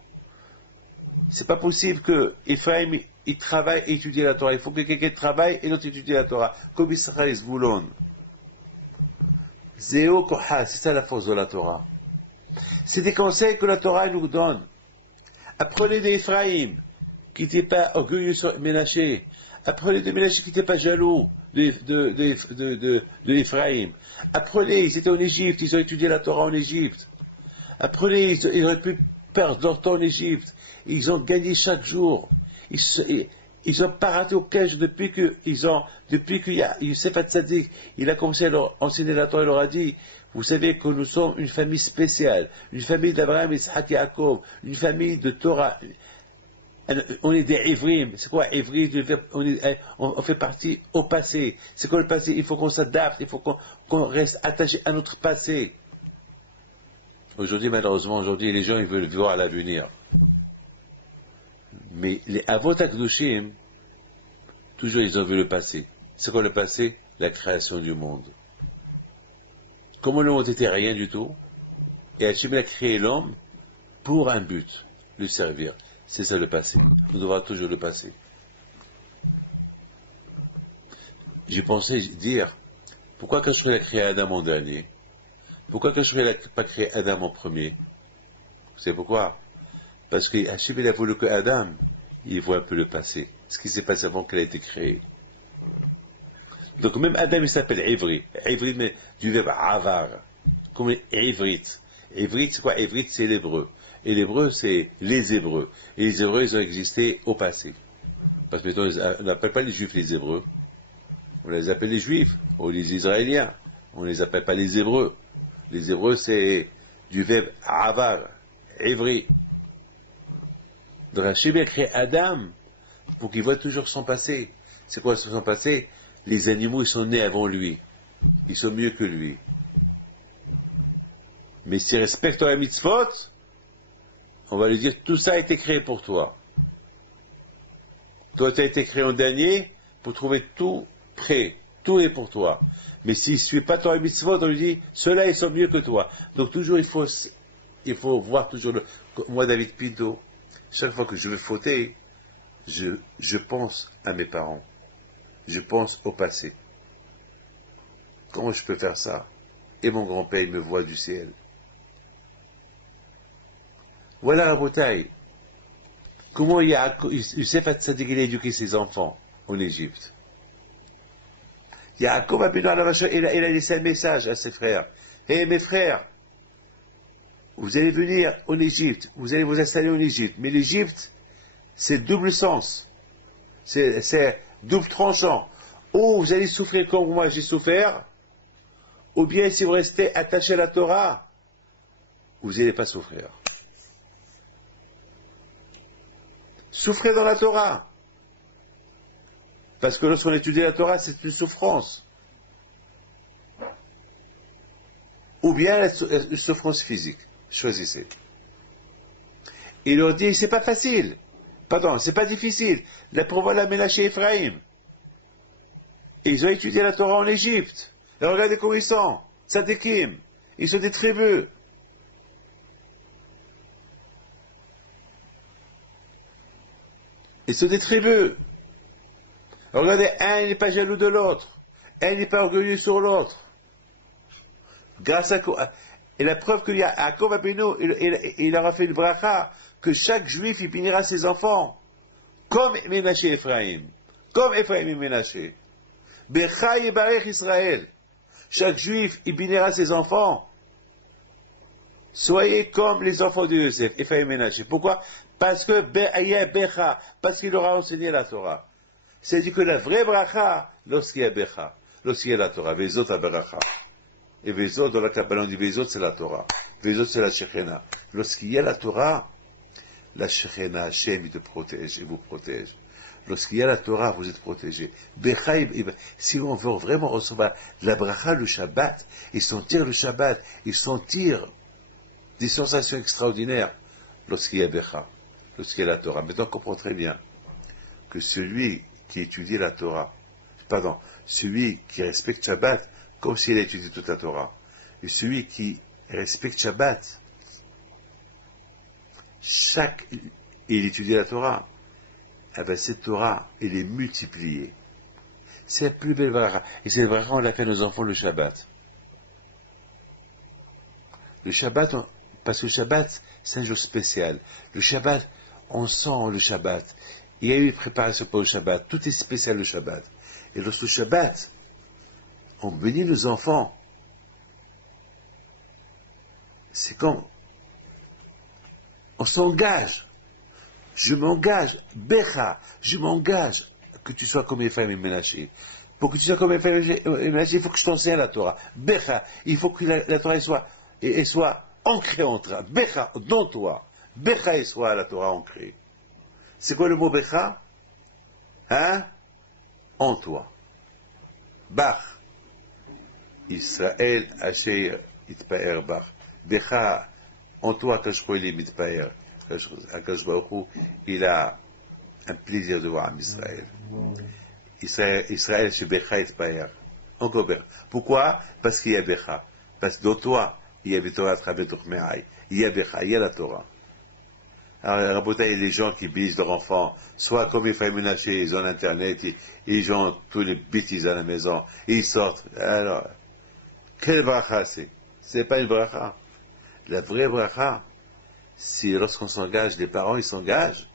C'est pas possible que Ephraim, il travaille et étudie la Torah. Il faut que quelqu'un travaille et l'autre étudie la Torah. Comme Israël et Zvulon. Zéo Koha, c'est ça la force de la Torah. C'est des conseils que la Torah nous donne. Apprenez d'Ephraim, qui n'était pas orgueilleux sur Ménaché. Apprenez de Ménaché qui n'était pas jaloux de Ephraim. Apprenez, ils étaient en Égypte, ils ont étudié la Torah en Égypte. Apprenez, ils auraient pu perdre leur temps en Égypte. Ils ont gagné chaque jour. Ils n'ont pas raté au piège depuis que Youssef Hatzadik, il a commencé à leur enseigner la Torah, il leur a dit, vous savez que nous sommes une famille spéciale, une famille d'Abraham, Isaac et Yaakov, une famille de Torah. On est des Ivrim. C'est quoi Ivrim? On fait partie au passé. C'est quoi le passé? Il faut qu'on s'adapte, il faut qu'on reste attaché à notre passé. Aujourd'hui, malheureusement, les gens ils veulent voir l'avenir. Mais les Avot HaKadoshim, toujours ils ont vu le passé. C'est quoi le passé? La création du monde. Comment le monde était rien du tout, et Hachem a créé l'homme pour un but, le servir. C'est ça le passé. On devra toujours le passé. J'ai pensé dire, pourquoi Hachem a créé Adam en dernier? Pourquoi Hachem n'a pas créé Adam en premier? Vous savez pourquoi? Parce que Hachem a voulu que Adam, il voit un peu le passé, ce qui s'est passé avant qu'elle ait été créée. Donc même Adam, il s'appelle Ivri. Ivri, mais du verbe avar. Comme Ivrit. Ivrit, c'est quoi? Ivrit, c'est l'hébreu. Et l'hébreu, c'est les Hébreux. Et les Hébreux, ils ont existé au passé. Parce que maintenant, on n'appelle pas les Juifs les Hébreux. On les appelle les Juifs, ou les Israéliens. On ne les appelle pas les Hébreux. Les Hébreux, c'est du verbe avar, Ivri. Donc Hachem a créé Adam pour qu'il voit toujours son passé. C'est quoi son passé? Les animaux, ils sont nés avant lui. Ils sont mieux que lui. Mais s'il respecte la mitzvot, on va lui dire, tout ça a été créé pour toi. Toi, tu as été créé en dernier pour trouver tout prêt. Tout est pour toi. Mais s'il ne suit pas ton mitzvot, on lui dit, ceux-là, ils sont mieux que toi. Donc toujours, il faut voir toujours moi, David Pinto, chaque fois que je veux fauter, je pense à mes parents. Je pense au passé. Comment je peux faire ça? Et mon grand-père, il me voit du ciel. Voilà la bataille. Comment Youssef Hatzadik a éduqué ses enfants en Égypte. Yaakov il a laissé un message à ses frères. Hé mes frères, vous allez venir en Égypte, vous allez vous installer en Égypte. Mais l'Égypte, c'est double sens. C'est double tranchant. Ou vous allez souffrir comme moi j'ai souffert, ou bien si vous restez attaché à la Torah, vous n'allez pas souffrir. Souffrez dans la Torah. Parce que lorsqu'on étudie la Torah, c'est une souffrance. Ou bien une souffrance physique. Choisissez. Il leur dit, c'est pas facile. Pardon, c'est pas difficile. La preuve l'a ménagé Ephraim. Ils ont étudié la Torah en Égypte. Et regardez comment ils sont. Tzadikim. Ils sont des tribus. Ils sont des tribus. Regardez, un n'est pas jaloux de l'autre. Un n'est pas orgueilleux sur l'autre. Grâce à et la preuve qu'il y a Yaakov Abinu, il aura fait une bracha que chaque juif il bénira ses enfants comme Ménaché Ephraim. Comme Ephraim et Ménaché. Becha Yebarech Israël. Chaque juif il bénira ses enfants. Soyez comme les enfants de Yosef, Ephraim et Ménaché. Pourquoi? Parce que Becha, parce qu'il aura enseigné la Torah. C'est-à-dire que la vraie bracha, lorsqu'il y a Becha, lorsqu'il y a la Torah, Vezot a bracha. Et Vezot, dans la Kabbalah, on dit Vezot, c'est la Torah. Vezot, c'est la Shekhinah. Lorsqu'il y a la Torah, la Shekhinah, Hachem, il te protège, il vous protège. Lorsqu'il y a la Torah, vous êtes protégé. Becha, si on veut vraiment recevoir la bracha, le Shabbat, et sentir le Shabbat, et sentir des sensations extraordinaires, lorsqu'il y a Becha. lorsqu'il y a la Torah. Maintenant, on comprend très bien que celui qui étudie la Torah, pardon, celui qui respecte Shabbat, comme s'il a étudié toute la Torah, et celui qui respecte Shabbat, il étudie la Torah, avec cette Torah, elle est multipliée. C'est la plus belle bracha. Et cette bracha, on l'a fait à nos enfants le Shabbat. Le Shabbat, parce que le Shabbat, c'est un jour spécial. Le Shabbat, on sent le Shabbat. Il y a eu une préparation pour le Shabbat. Tout est spécial le Shabbat. Et lorsque le Shabbat, on bénit nos enfants, c'est comme on s'engage. Je m'engage, Becha, je m'engage que tu sois comme Ephraim et Ménaché. Pour que tu sois comme Ephraim et Ménaché, il faut que je t'enseigne la Torah. Becha, il faut que la Torah soit ancrée en toi. Becha, dans toi. Becha et soit la Torah ancrée. C'est quoi le mot Becha? Hein? En toi. Bach. Israël, Asher, Itpaer, Bach. Becha, en toi, Kashkoili, Mitpaer. Akash Baruch Hu, il a un plaisir de voir Israël. Israël, c'est Becha et Paer. Encore Becha. Pourquoi? Parce qu'il y a Becha. Parce que dans toi, il y a Torah Trabet Me'ai. Il y a Becha, il y a la Torah. Alors, Rabotai, il y a des gens qui bisent leurs enfants, soit comme Ephraim Menaché, ils ont Internet, ils ont tous les bêtises à la maison, et ils sortent. Alors, quelle bracha c'est? C'est pas une bracha. La vraie bracha, si lorsqu'on s'engage, les parents ils s'engagent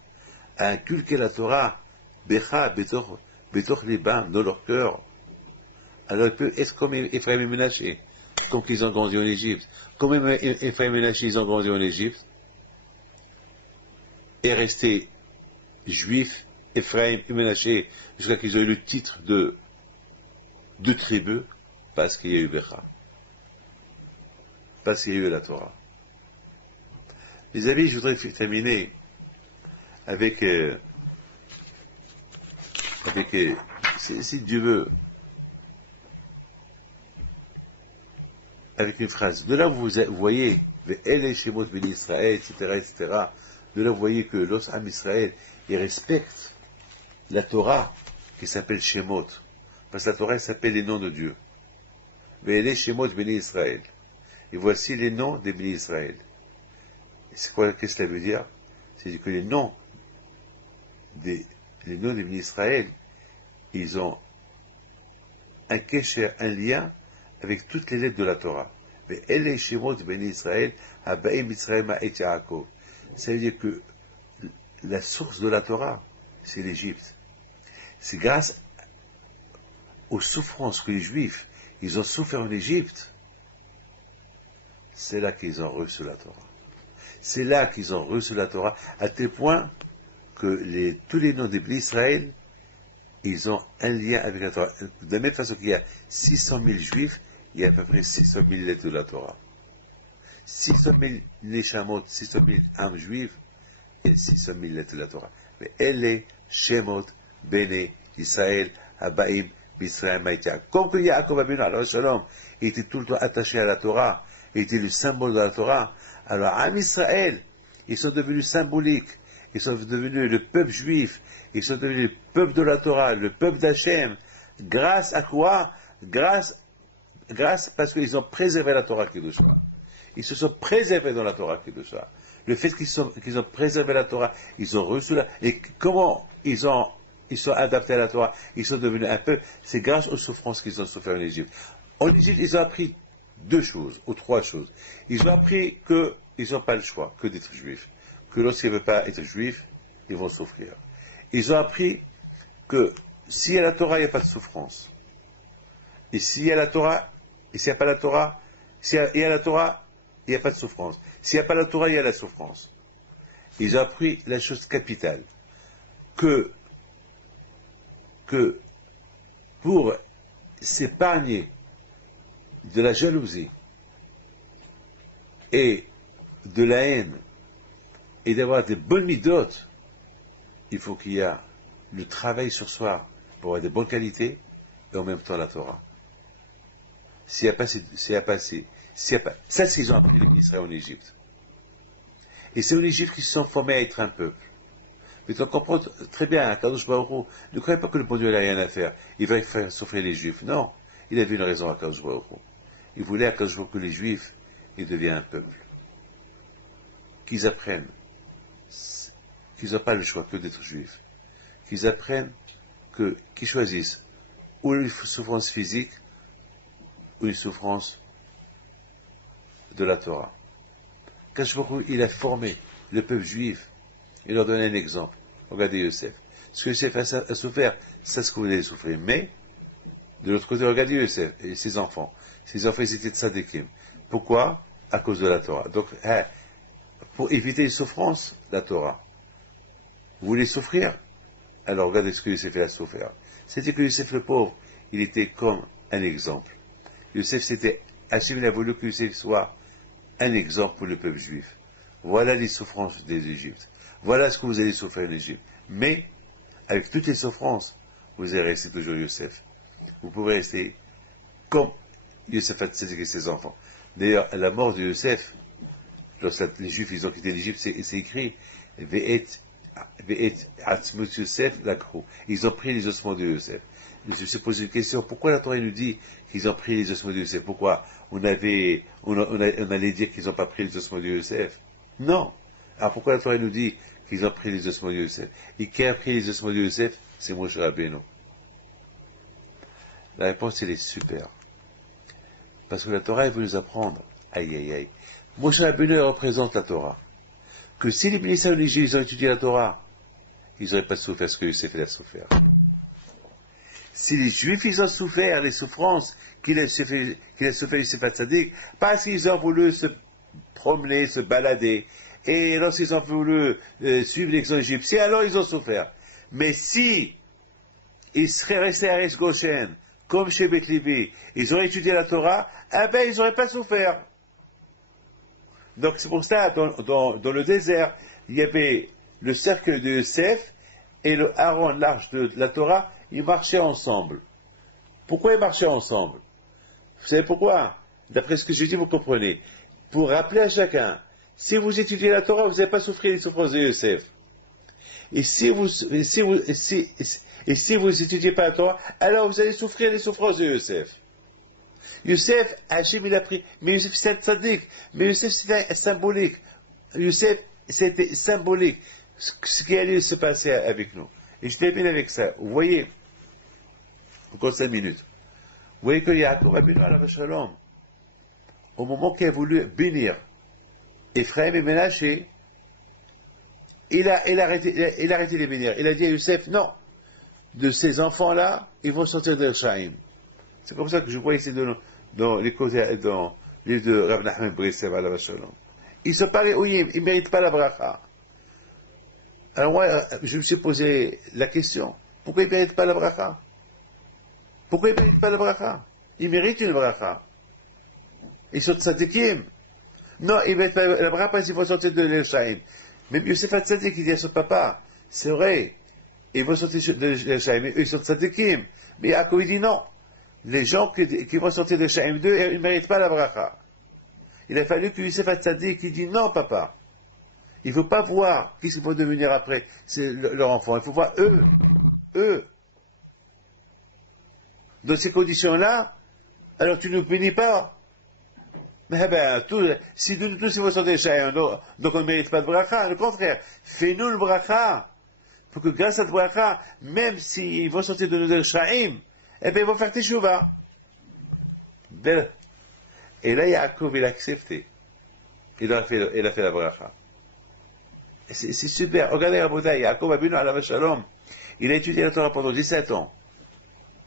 à inculquer la Torah, Becha, Betoch Libam, dans leur cœur. Alors ils peuvent être comme Ephraim et Ménaché, comme qu'ils ont grandi en Égypte. Comme Ephraim et Ménaché, ils ont grandi en Égypte, et restés juifs, Ephraim et Ménaché, jusqu'à qu'ils aient eu le titre de deux tribus, parce qu'il y a eu Becha, parce qu'il y a eu la Torah. Mes amis, je voudrais terminer avec si Dieu veut, avec une phrase. De là, vous voyez, Elle est Shemot Ben Israël, etc., de là, vous voyez que l'Am Israël, il respecte la Torah qui s'appelle Shemot. Parce que la Torah, elle s'appelle les noms de Dieu. Mais elle est Shemot Ben Israël. Et voici les noms des Ben Israël. C'est quoi, qu'est-ce que cela veut dire? C'est que les noms des Ben Israël, ils ont un kesher, un lien avec toutes les lettres de la Torah. Mais elle est Shemot Ben Israël, Habaim Israël et Yaakov. Ça veut dire que la source de la Torah, c'est l'Égypte. C'est grâce aux souffrances que les Juifs, ils ont souffert en Égypte, c'est là qu'ils ont reçu la Torah. C'est là qu'ils ont reçu la Torah, à tel point que tous les noms des Bnei Israël, ils ont un lien avec la Torah. De la même façon qu'il y a 600 000 Juifs, il y a à peu près 600 000 lettres de la Torah. 600 000 Neshamot, 600 000 âmes juives, et 600 000 lettres de la Torah. Mais elle est Shemot, Bene, Israël, Habaim, Mitzrayim, Maïtia. Comme que Yaakov Abinu, alors Shalom, il était tout le temps attaché à la Torah, il était le symbole de la Torah. Alors, Am Israël, ils sont devenus symboliques, ils sont devenus le peuple juif, ils sont devenus le peuple de la Torah, le peuple d'Hachem. Grâce à quoi? Grâce parce qu'ils ont préservé la Torah Kedusha. Ils se sont préservés dans la Torah Kedusha. Le fait qu'ils ont préservé la Torah, ils ont reçu et comment ils sont adaptés à la Torah, ils sont devenus un peuple, c'est grâce aux souffrances qu'ils ont souffert en Égypte. En Égypte, ils ont appris deux choses, ou trois choses. Ils ont appris qu'ils n'ont pas le choix que d'être juifs. Que lorsqu'ils ne veulent pas être juifs, ils vont souffrir. Ils ont appris que s'il y a la Torah, il n'y a pas de souffrance. Et s'il y a la Torah, et s'il n'y a pas la Torah, s'il y a la Torah, il n'y a pas de souffrance. S'il n'y a pas la Torah, il y a la souffrance. Ils ont appris la chose capitale. Que pour s'épargner de la jalousie et de la haine et d'avoir des bonnes midotes, il faut qu'il y ait le travail sur soi pour avoir des bonnes qualités et en même temps la Torah. Ça, c'est ce qu'ils ont appris les Israël en Égypte. Et c'est les Juifs qui se sont formés à être un peuple. Mais on comprend très bien, Kadosh Baruch Hu, ne croyez pas que le bon Dieu n'a rien à faire. Il va faire souffrir les Juifs. Non, il avait une raison à Kadosh Baruch Hu. Il voulait à Kadosh Baruch Hu que les Juifs, ils deviennent un peuple. Qu'ils apprennent qu'ils n'ont pas le choix que d'être Juifs. Qu'ils apprennent qu'ils choisissent ou une souffrance physique ou une souffrance de la Torah. Kadosh Baruch Hu, il a formé le peuple juif. Il leur donne un exemple. Regardez Yosef. Ce que Yosef a souffert, c'est ce que vous allez souffrir. Mais, de l'autre côté, regardez Yosef et ses enfants. Ses enfants, ils étaient tzadikim. Pourquoi? À cause de la Torah. Donc, pour éviter les souffrances, la Torah. Vous voulez souffrir? Alors regardez ce que Yosef a souffert. C'était que Yosef le pauvre, il était comme un exemple. Yosef s'était assumé, il a voulu que Yosef soit un exemple pour le peuple juif. Voilà les souffrances des Égyptes. Voilà ce que vous allez souffrir en Égypte. Mais, avec toutes les souffrances, vous allez rester toujours Yosef. Vous pouvez rester comme Yosef Hatzadik et ses enfants. D'ailleurs, à la mort de Yosef, lorsque les Juifs ils ont quitté l'Égypte, c'est écrit Ve'et Atzmut Yosef Lakru. Ils ont pris les ossements de Yosef. Je me suis posé une question, pourquoi la Torah nous dit qu'ils ont pris les ossements de Yosef? Pourquoi on allait dire qu'ils n'ont pas pris les ossements de Yosef? Non. Alors pourquoi la Torah nous dit qu'ils ont pris les ossements de Yosef? Et qui a pris les ossements de Yosef? C'est Moshe Rabbeinu. La réponse, elle est super. Parce que la Torah, elle veut nous apprendre. Aïe, aïe, aïe. Moshe Rabbeinu représente la Torah. Que si les bénissants religieux, ils ont étudié la Torah, ils n'auraient pas souffert ce que Yosef a souffert. Si les Juifs, ils ont souffert les souffrances qu'il a souffert Yosef Hatzadik, parce qu'ils ont voulu se promener, se balader, et lorsqu'ils ont voulu suivre l'exemple égyptien, alors ils ont souffert. Mais si ils seraient restés à Eretz Goshen, comme chez Beth Lévi, ils auraient étudié la Torah, eh ben ils n'auraient pas souffert. Donc c'est pour ça, dans le désert, il y avait le cercle de Yosef et le Aaron, l'arche de la Torah, ils marchaient ensemble. Pourquoi ils marchaient ensemble? Vous savez pourquoi? D'après ce que j'ai dit, vous comprenez. Pour rappeler à chacun, si vous étudiez la Torah, vous n'allez pas souffrir les souffrances de Yosef. Et si vous n'étudiez pas la Torah, alors vous allez souffrir les souffrances de Yosef. Yosef, Hachem il a pris, mais Yosef c'est un tzaddik, mais Yosef c'était symbolique. Yosef c'était symbolique, ce qui allait se passer avec nous. Et je termine avec ça. Vous voyez, encore 5 minutes, vous voyez que Yaakov Avinu alav shalom, au moment qu'il a voulu bénir Ephraim et Ménaché, il a arrêté les bénir. Il a dit à Yosef, non, de ces enfants-là, ils vont sortir de Shaim. C'est comme ça que je vois ici dans les côtés, dans les de Rav Nachman Breslev alav shalom. Ils sont pas réouïm, ils ne méritent pas la bracha. Alors moi, je me suis posé la question, pourquoi ils ne méritent pas la bracha? Pourquoi ils ne méritent pas la bracha? Ils méritent une bracha. Ils sont tzadikim. Non, ils ne méritent pas la bracha parce qu'ils vont sortir de l'Ershaïm. Même Yosef Hatzadik, il dit à son papa, c'est vrai, ils vont sortir de l'Ershaïm, mais eux ils sont tzadikim. Mais Yaakov il dit non. Les gens qui vont sortir de l'Ershaïm 2, ils ne méritent pas la bracha. Il a fallu que Yosef Hatzadik, il dit non papa. Il ne faut pas voir qui qu'ils vont devenir après, c'est leur enfant. Il faut voir eux. Dans ces conditions-là, alors tu ne nous bénis pas. Mais ben, si nous tous ils vont sortir de Shaim, donc on ne mérite pas de bracha. Au contraire, fais-nous le bracha. Pour que grâce à ce bracha, même s'ils vont sortir de nos Shaim, eh bien ils vont faire teshuva. Et là, Yaakov, il a accepté. Il a fait la bracha. C'est super. Regardez, Rabotai, Yaakov Avinu alav shalom, il a étudié la Torah pendant 17 ans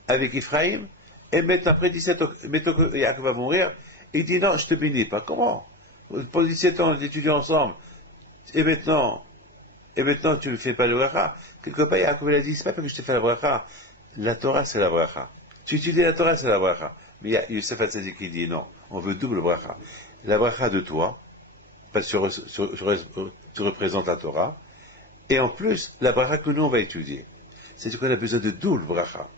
avec Ephraim, et maintenant, après 17 ans, maintenant que Yaakov va mourir, il dit non, je te bénis pas. Comment? Pendant 17 ans, on étudie ensemble, et maintenant, tu ne fais pas le bracha. Quelque part, Yaakov a dit, c'est pas parce que je te fais la bracha. La Torah, c'est la bracha. Tu étudies la Torah, c'est la bracha. Mais il y a Yosef Hatzadik qui dit non, on veut double bracha. La bracha de toi, parce que tu représentes la Torah, et en plus, la bracha que nous on va étudier. C'est qu'on a besoin de double bracha.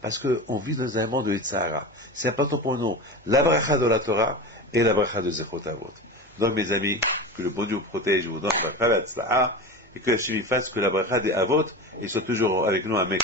Parce qu'on vit dans un monde de Yitzhara. C'est important pour nous, la bracha de la Torah et la bracha de Zechot Avot. Donc mes amis, que le bon Dieu vous protège, vous donne la bracha, la tzlaha, et que Hachem fasse que la bracha des avot, et soit toujours avec nous, amen.